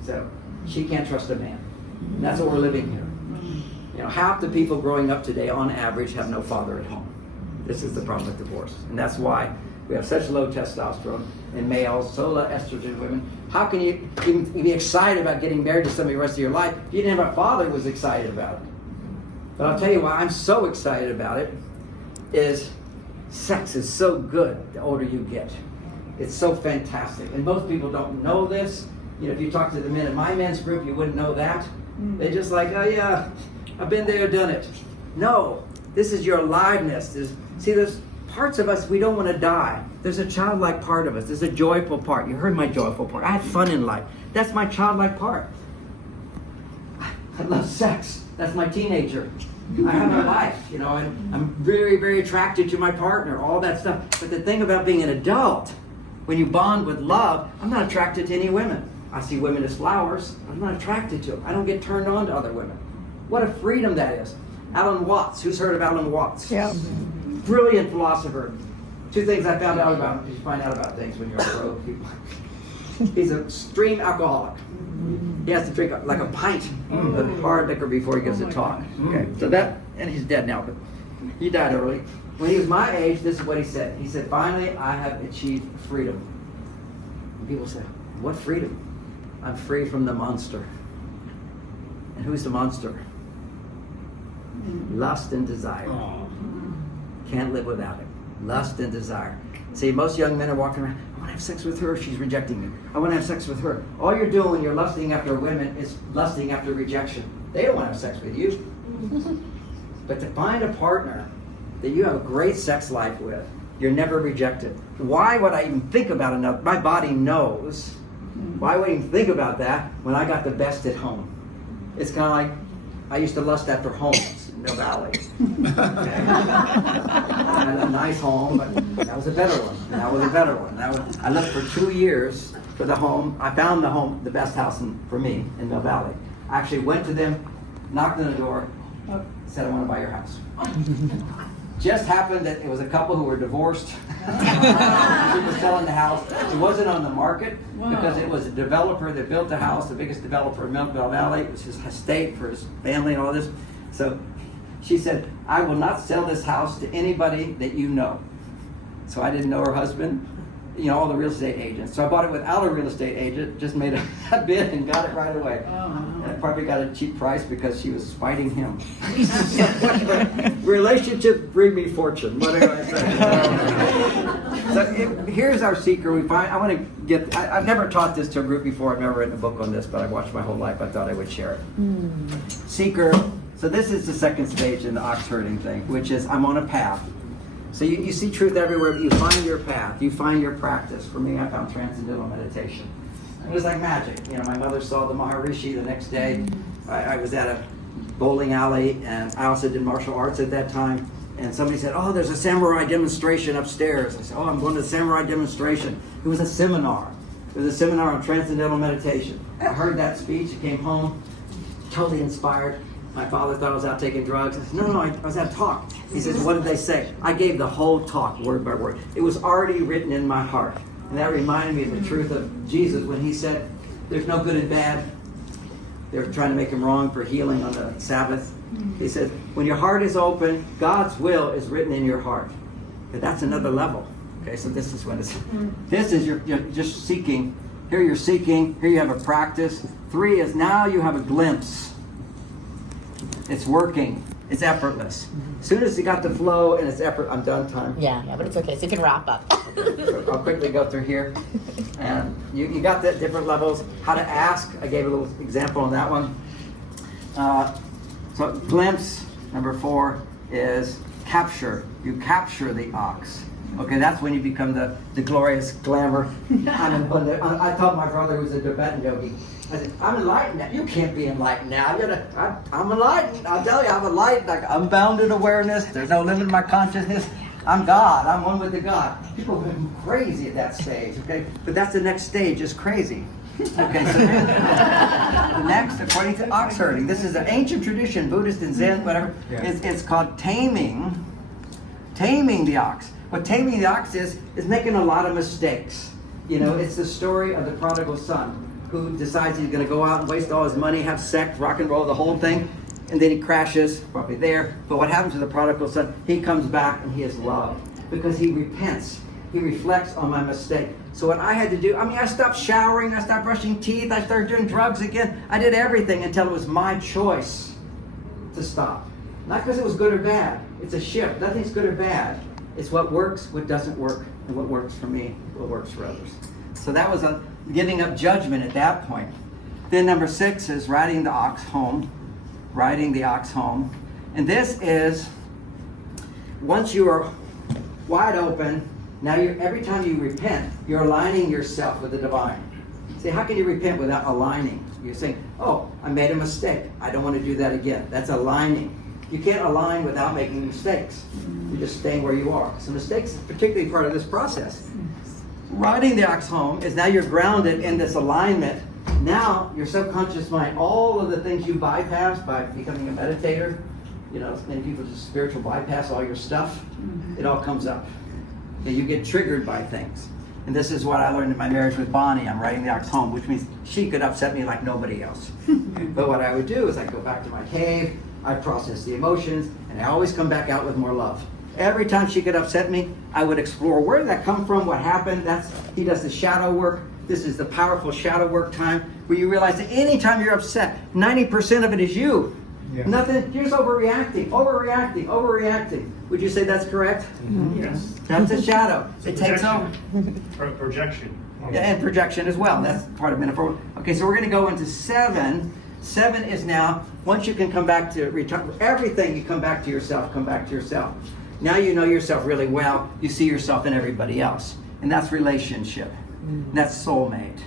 so she can't trust a man. And that's what we're living here. Half the people growing up today, on average, have no father at home. This is the problem with divorce. And that's why we have such low testosterone in males, so low estrogen in women. How can you even be excited about getting married to somebody the rest of your life if you didn't have a father who was excited about it? But I'll tell you why I'm so excited about it is sex is so good the older you get. It's so fantastic. And most people don't know this. If you talk to the men in my men's group, you wouldn't know that. They're just like, oh yeah, I've been there, done it. No, this is your aliveness. There's parts of us we don't want to die. There's a childlike part of us. There's a joyful part. You heard my joyful part. I have fun in life. That's my childlike part. I love sex. That's my teenager. I have a life, and I'm very, very attracted to my partner, all that stuff. But the thing about being an adult, when you bond with love, I'm not attracted to any women. I see women as flowers. I'm not attracted to them. I don't get turned on to other women. What a freedom that is. Alan Watts. Who's heard of Alan Watts? Yeah. Brilliant philosopher. 2 things I found out about him. You find out about things when you're a broke. He's an extreme alcoholic. He has to drink like a pint of hard liquor before he gives a talk. Okay, so and he's dead now, but he died early. When he was my age, this is what he said. He said, finally, I have achieved freedom. And people say, what freedom? I'm free from the monster. And who's the monster? Lust and desire. Can't live without it. Lust and desire. See, most young men are walking around, I want to have sex with her, she's rejecting me. I want to have sex with her. All you're doing when you're lusting after women is lusting after rejection. They don't want to have sex with you. But to find a partner that you have a great sex life with, you're never rejected. Why would I even think about another? My body knows. Why would I even think about that when I got the best at home? It's kind of like I used to lust after homes in Mill Valley. Okay. I had a nice home, but that was a better one. That was a better one. I looked for 2 years for the home. I found the best house for me in Mill Valley. I actually went to them, knocked on the door, said, I want to buy your house. Just happened that it was a couple who were divorced. She was selling the house. It wasn't on the market because it was a developer that built the house, the biggest developer in Mill Valley. It was his estate for his family and all this. So she said, I will not sell this house to anybody that you know. So I didn't know her husband, all the real estate agents. So I bought it without a real estate agent, just made a bid and got it right away. And I probably got a cheap price because she was fighting him. Relationships bring me fortune. What do I say? So here's our secret. I've never taught this to a group before. I've never written a book on this, but I've watched my whole life. I thought I would share it. Secret. So this is the second stage in the ox herding thing, which is I'm on a path. So you see truth everywhere, but you find your path. You find your practice. For me, I found transcendental meditation. It was like magic. My mother saw the Maharishi the next day. I was at a bowling alley, and I also did martial arts at that time. And somebody said, oh, there's a samurai demonstration upstairs. I said, oh, I'm going to the samurai demonstration. It was a seminar. It was a seminar on transcendental meditation. I heard that speech. I came home, totally inspired. My father thought I was out taking drugs. I said, no, I was at a talk. He says, what did they say? I gave the whole talk, word by word. It was already written in my heart. And that reminded me of the truth of Jesus when he said, there's no good and bad. They're trying to make him wrong for healing on the Sabbath. He says, when your heart is open, God's will is written in your heart. Okay, that's another level. Okay, so this is what it's, this is you're just seeking. Here you're seeking, here you have a practice. 3 is now you have a glimpse. It's working, it's effortless. As soon as you got the flow and it's effort, I'm done time. Yeah, but it's okay, so you can wrap up. So I'll quickly go through here. And you got the different levels. How to ask, I gave a little example on that one. So glimpse, number 4, is capture. You capture the ox. Okay, that's when you become the glorious glamour. I told my brother who's a Tibetan yogi, I said, I'm enlightened now. You can't be enlightened now. I'm enlightened. I'll tell you, I'm enlightened. Like unbounded awareness. There's no limit in my consciousness. I'm God. I'm one with the God. People have been crazy at that stage, okay? But that's the next stage, is crazy. Okay, so the next, according to ox herding, this is an ancient tradition, Buddhist and Zen, whatever. Yeah. It's called taming the ox. What taming the ox is making a lot of mistakes. You know, it's the story of the prodigal son who decides he's going to go out and waste all his money, have sex, rock and roll, the whole thing, and then he crashes, probably there. But what happens to the prodigal son? He comes back and he is loved because he repents. He reflects on my mistake. So what I had to do, I stopped showering, I stopped brushing teeth, I started doing drugs again. I did everything until it was my choice to stop. Not because it was good or bad. It's a shift. Nothing's good or bad. It's what works, what doesn't work, and what works for me, what works for others. So that was a giving up judgment at that point. Then number 6 is riding the ox home. Riding the ox home. And this is, once you are wide open, now every time you repent, you're aligning yourself with the divine. See, how can you repent without aligning? You're saying, oh, I made a mistake. I don't want to do that again. That's aligning. You can't align without making mistakes. You're just staying where you are. So mistakes is particularly part of this process. Riding the ox home is now you're grounded in this alignment. Now your subconscious mind, all of the things you bypass by becoming a meditator, you know, many people just spiritual bypass all your stuff. It all comes up. You get triggered by things. And this is what I learned in my marriage with Bonnie. I'm riding the ox home, which means she could upset me like nobody else. But what I would do is I'd go back to my cave, I'd process the emotions, and I always come back out with more love. Every time she could upset me, I would explore where did that come from, what happened. He does the shadow work. This is the powerful shadow work time where you realize that anytime you're upset, 90% of it is you. Yeah. Nothing, you're just overreacting. Would you say that's correct? Mm-hmm. Yes. That's a shadow. It takes over. Projection. Yeah, and projection as well. That's part of metaphor. Okay, so we're going to go into 7. 7 is now, once you can come back to everything, you come back to yourself, Now you know yourself really well. You see yourself in everybody else. And that's relationship. And that's soulmate.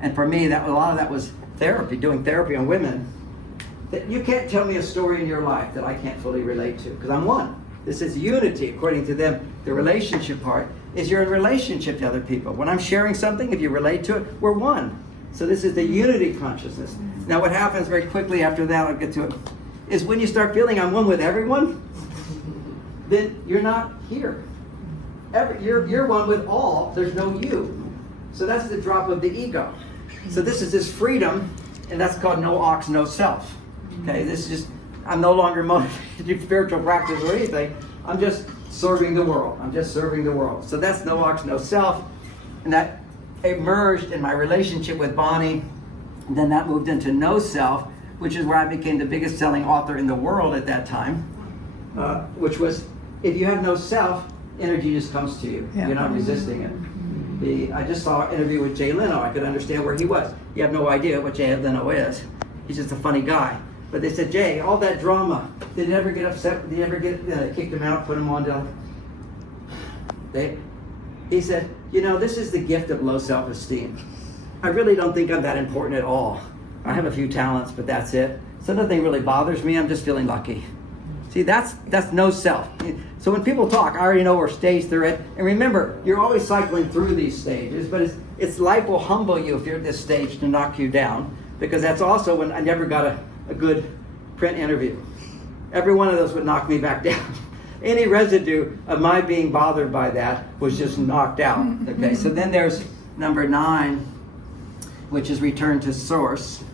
And for me, a lot of that was therapy, doing therapy on women. That you can't tell me a story in your life that I can't fully relate to, because I'm one. This is unity, according to them. The relationship part is you're in relationship to other people. When I'm sharing something, if you relate to it, we're one. So this is the unity consciousness. Now what happens very quickly after that, I'll get to it, is when you start feeling I'm one with everyone, then you're not here. You're one with all, there's no you. So that's the drop of the ego. So this is this freedom, and that's called no ox, no self. Okay, this is just, I'm no longer motivated to do spiritual practice or anything. I'm just serving the world. So that's no ox, no self. And that emerged in my relationship with Bonnie. And then that moved into no self, which is where I became the biggest selling author in the world at that time. Which was, if you have no self, energy just comes to you. Yeah. You're not resisting it. I just saw an interview with Jay Leno. I could understand where he was. You have no idea what Jay Leno is. He's just a funny guy. But they said, Jay, all that drama, did he ever get upset? Did he ever get kicked him out, put him on down? He said, this is the gift of low self-esteem. I really don't think I'm that important at all. I have a few talents, but that's it. So nothing really bothers me. I'm just feeling lucky. See, that's no self. So when people talk, I already know where stage they're at. And remember, you're always cycling through these stages, but it's life will humble you if you're at this stage to knock you down, because that's also when I never got a good print interview. Every one of those would knock me back down. Any residue of my being bothered by that was just knocked out. Okay, so then there's number 9 which is return to source.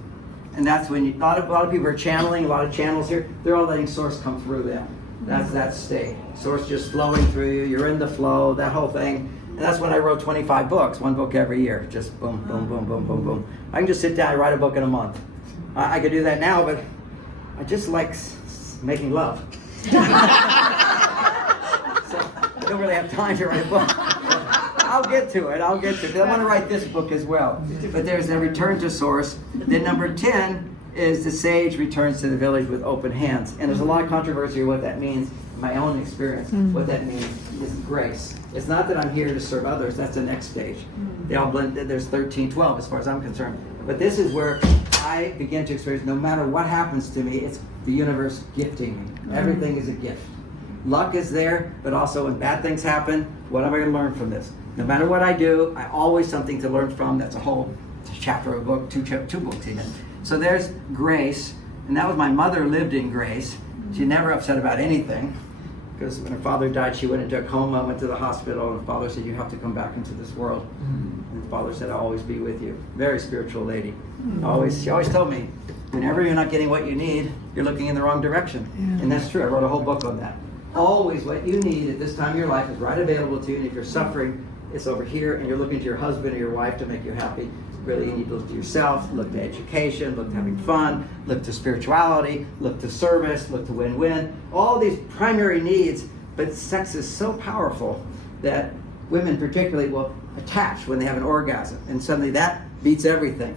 And that's when a lot of people are channeling, a lot of channels here, they're all letting source come through them. That's that state. Source just flowing through you, you're in the flow, that whole thing. And that's when I wrote 25 books, one book every year. Just boom, boom, boom, boom, boom, boom. I can just sit down and write a book in a month. I could do that now, but I just like making love. So I don't really have time to write a book. I'll get to it. I want to write this book as well. But there's a return to source. Then number 10 is the sage returns to the village with open hands. And there's a lot of controversy what that means. My own experience, what that means is grace. It's not that I'm here to serve others. That's the next stage. They all blend. There's 13, 12 as far as I'm concerned. But this is where I begin to experience, no matter what happens to me, it's the universe gifting me. Everything is a gift. Luck is there, but also when bad things happen, what am I going to learn from this? No matter what I do, I always something to learn from. That's a whole chapter of a book, two books even. So there's grace, and that was my mother lived in grace. She never upset about anything, because when her father died, she went into a coma, went to the hospital, and the father said, you have to come back into this world. And the father said, I'll always be with you. Very spiritual lady. She always told me, whenever you're not getting what you need, you're looking in the wrong direction. And that's true. I wrote a whole book on that. Always what you need at this time of your life is right available to you, and if you're suffering, it's over here, and you're looking to your husband or your wife to make you happy. Really, you need to look to yourself, look to education, look to having fun, look to spirituality, look to service, look to win-win. All these primary needs, but sex is so powerful that women particularly will attach when they have an orgasm, and suddenly that beats everything.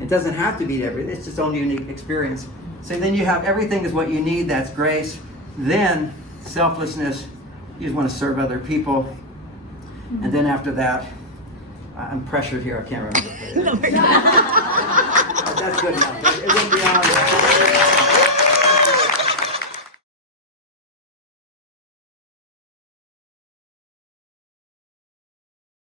It doesn't have to beat everything, it's its own unique experience. So then you have everything is what you need, that's grace. Then selflessness, you just want to serve other people. And then after that, I'm pressured here, I can't remember. That's good enough. It wouldn't be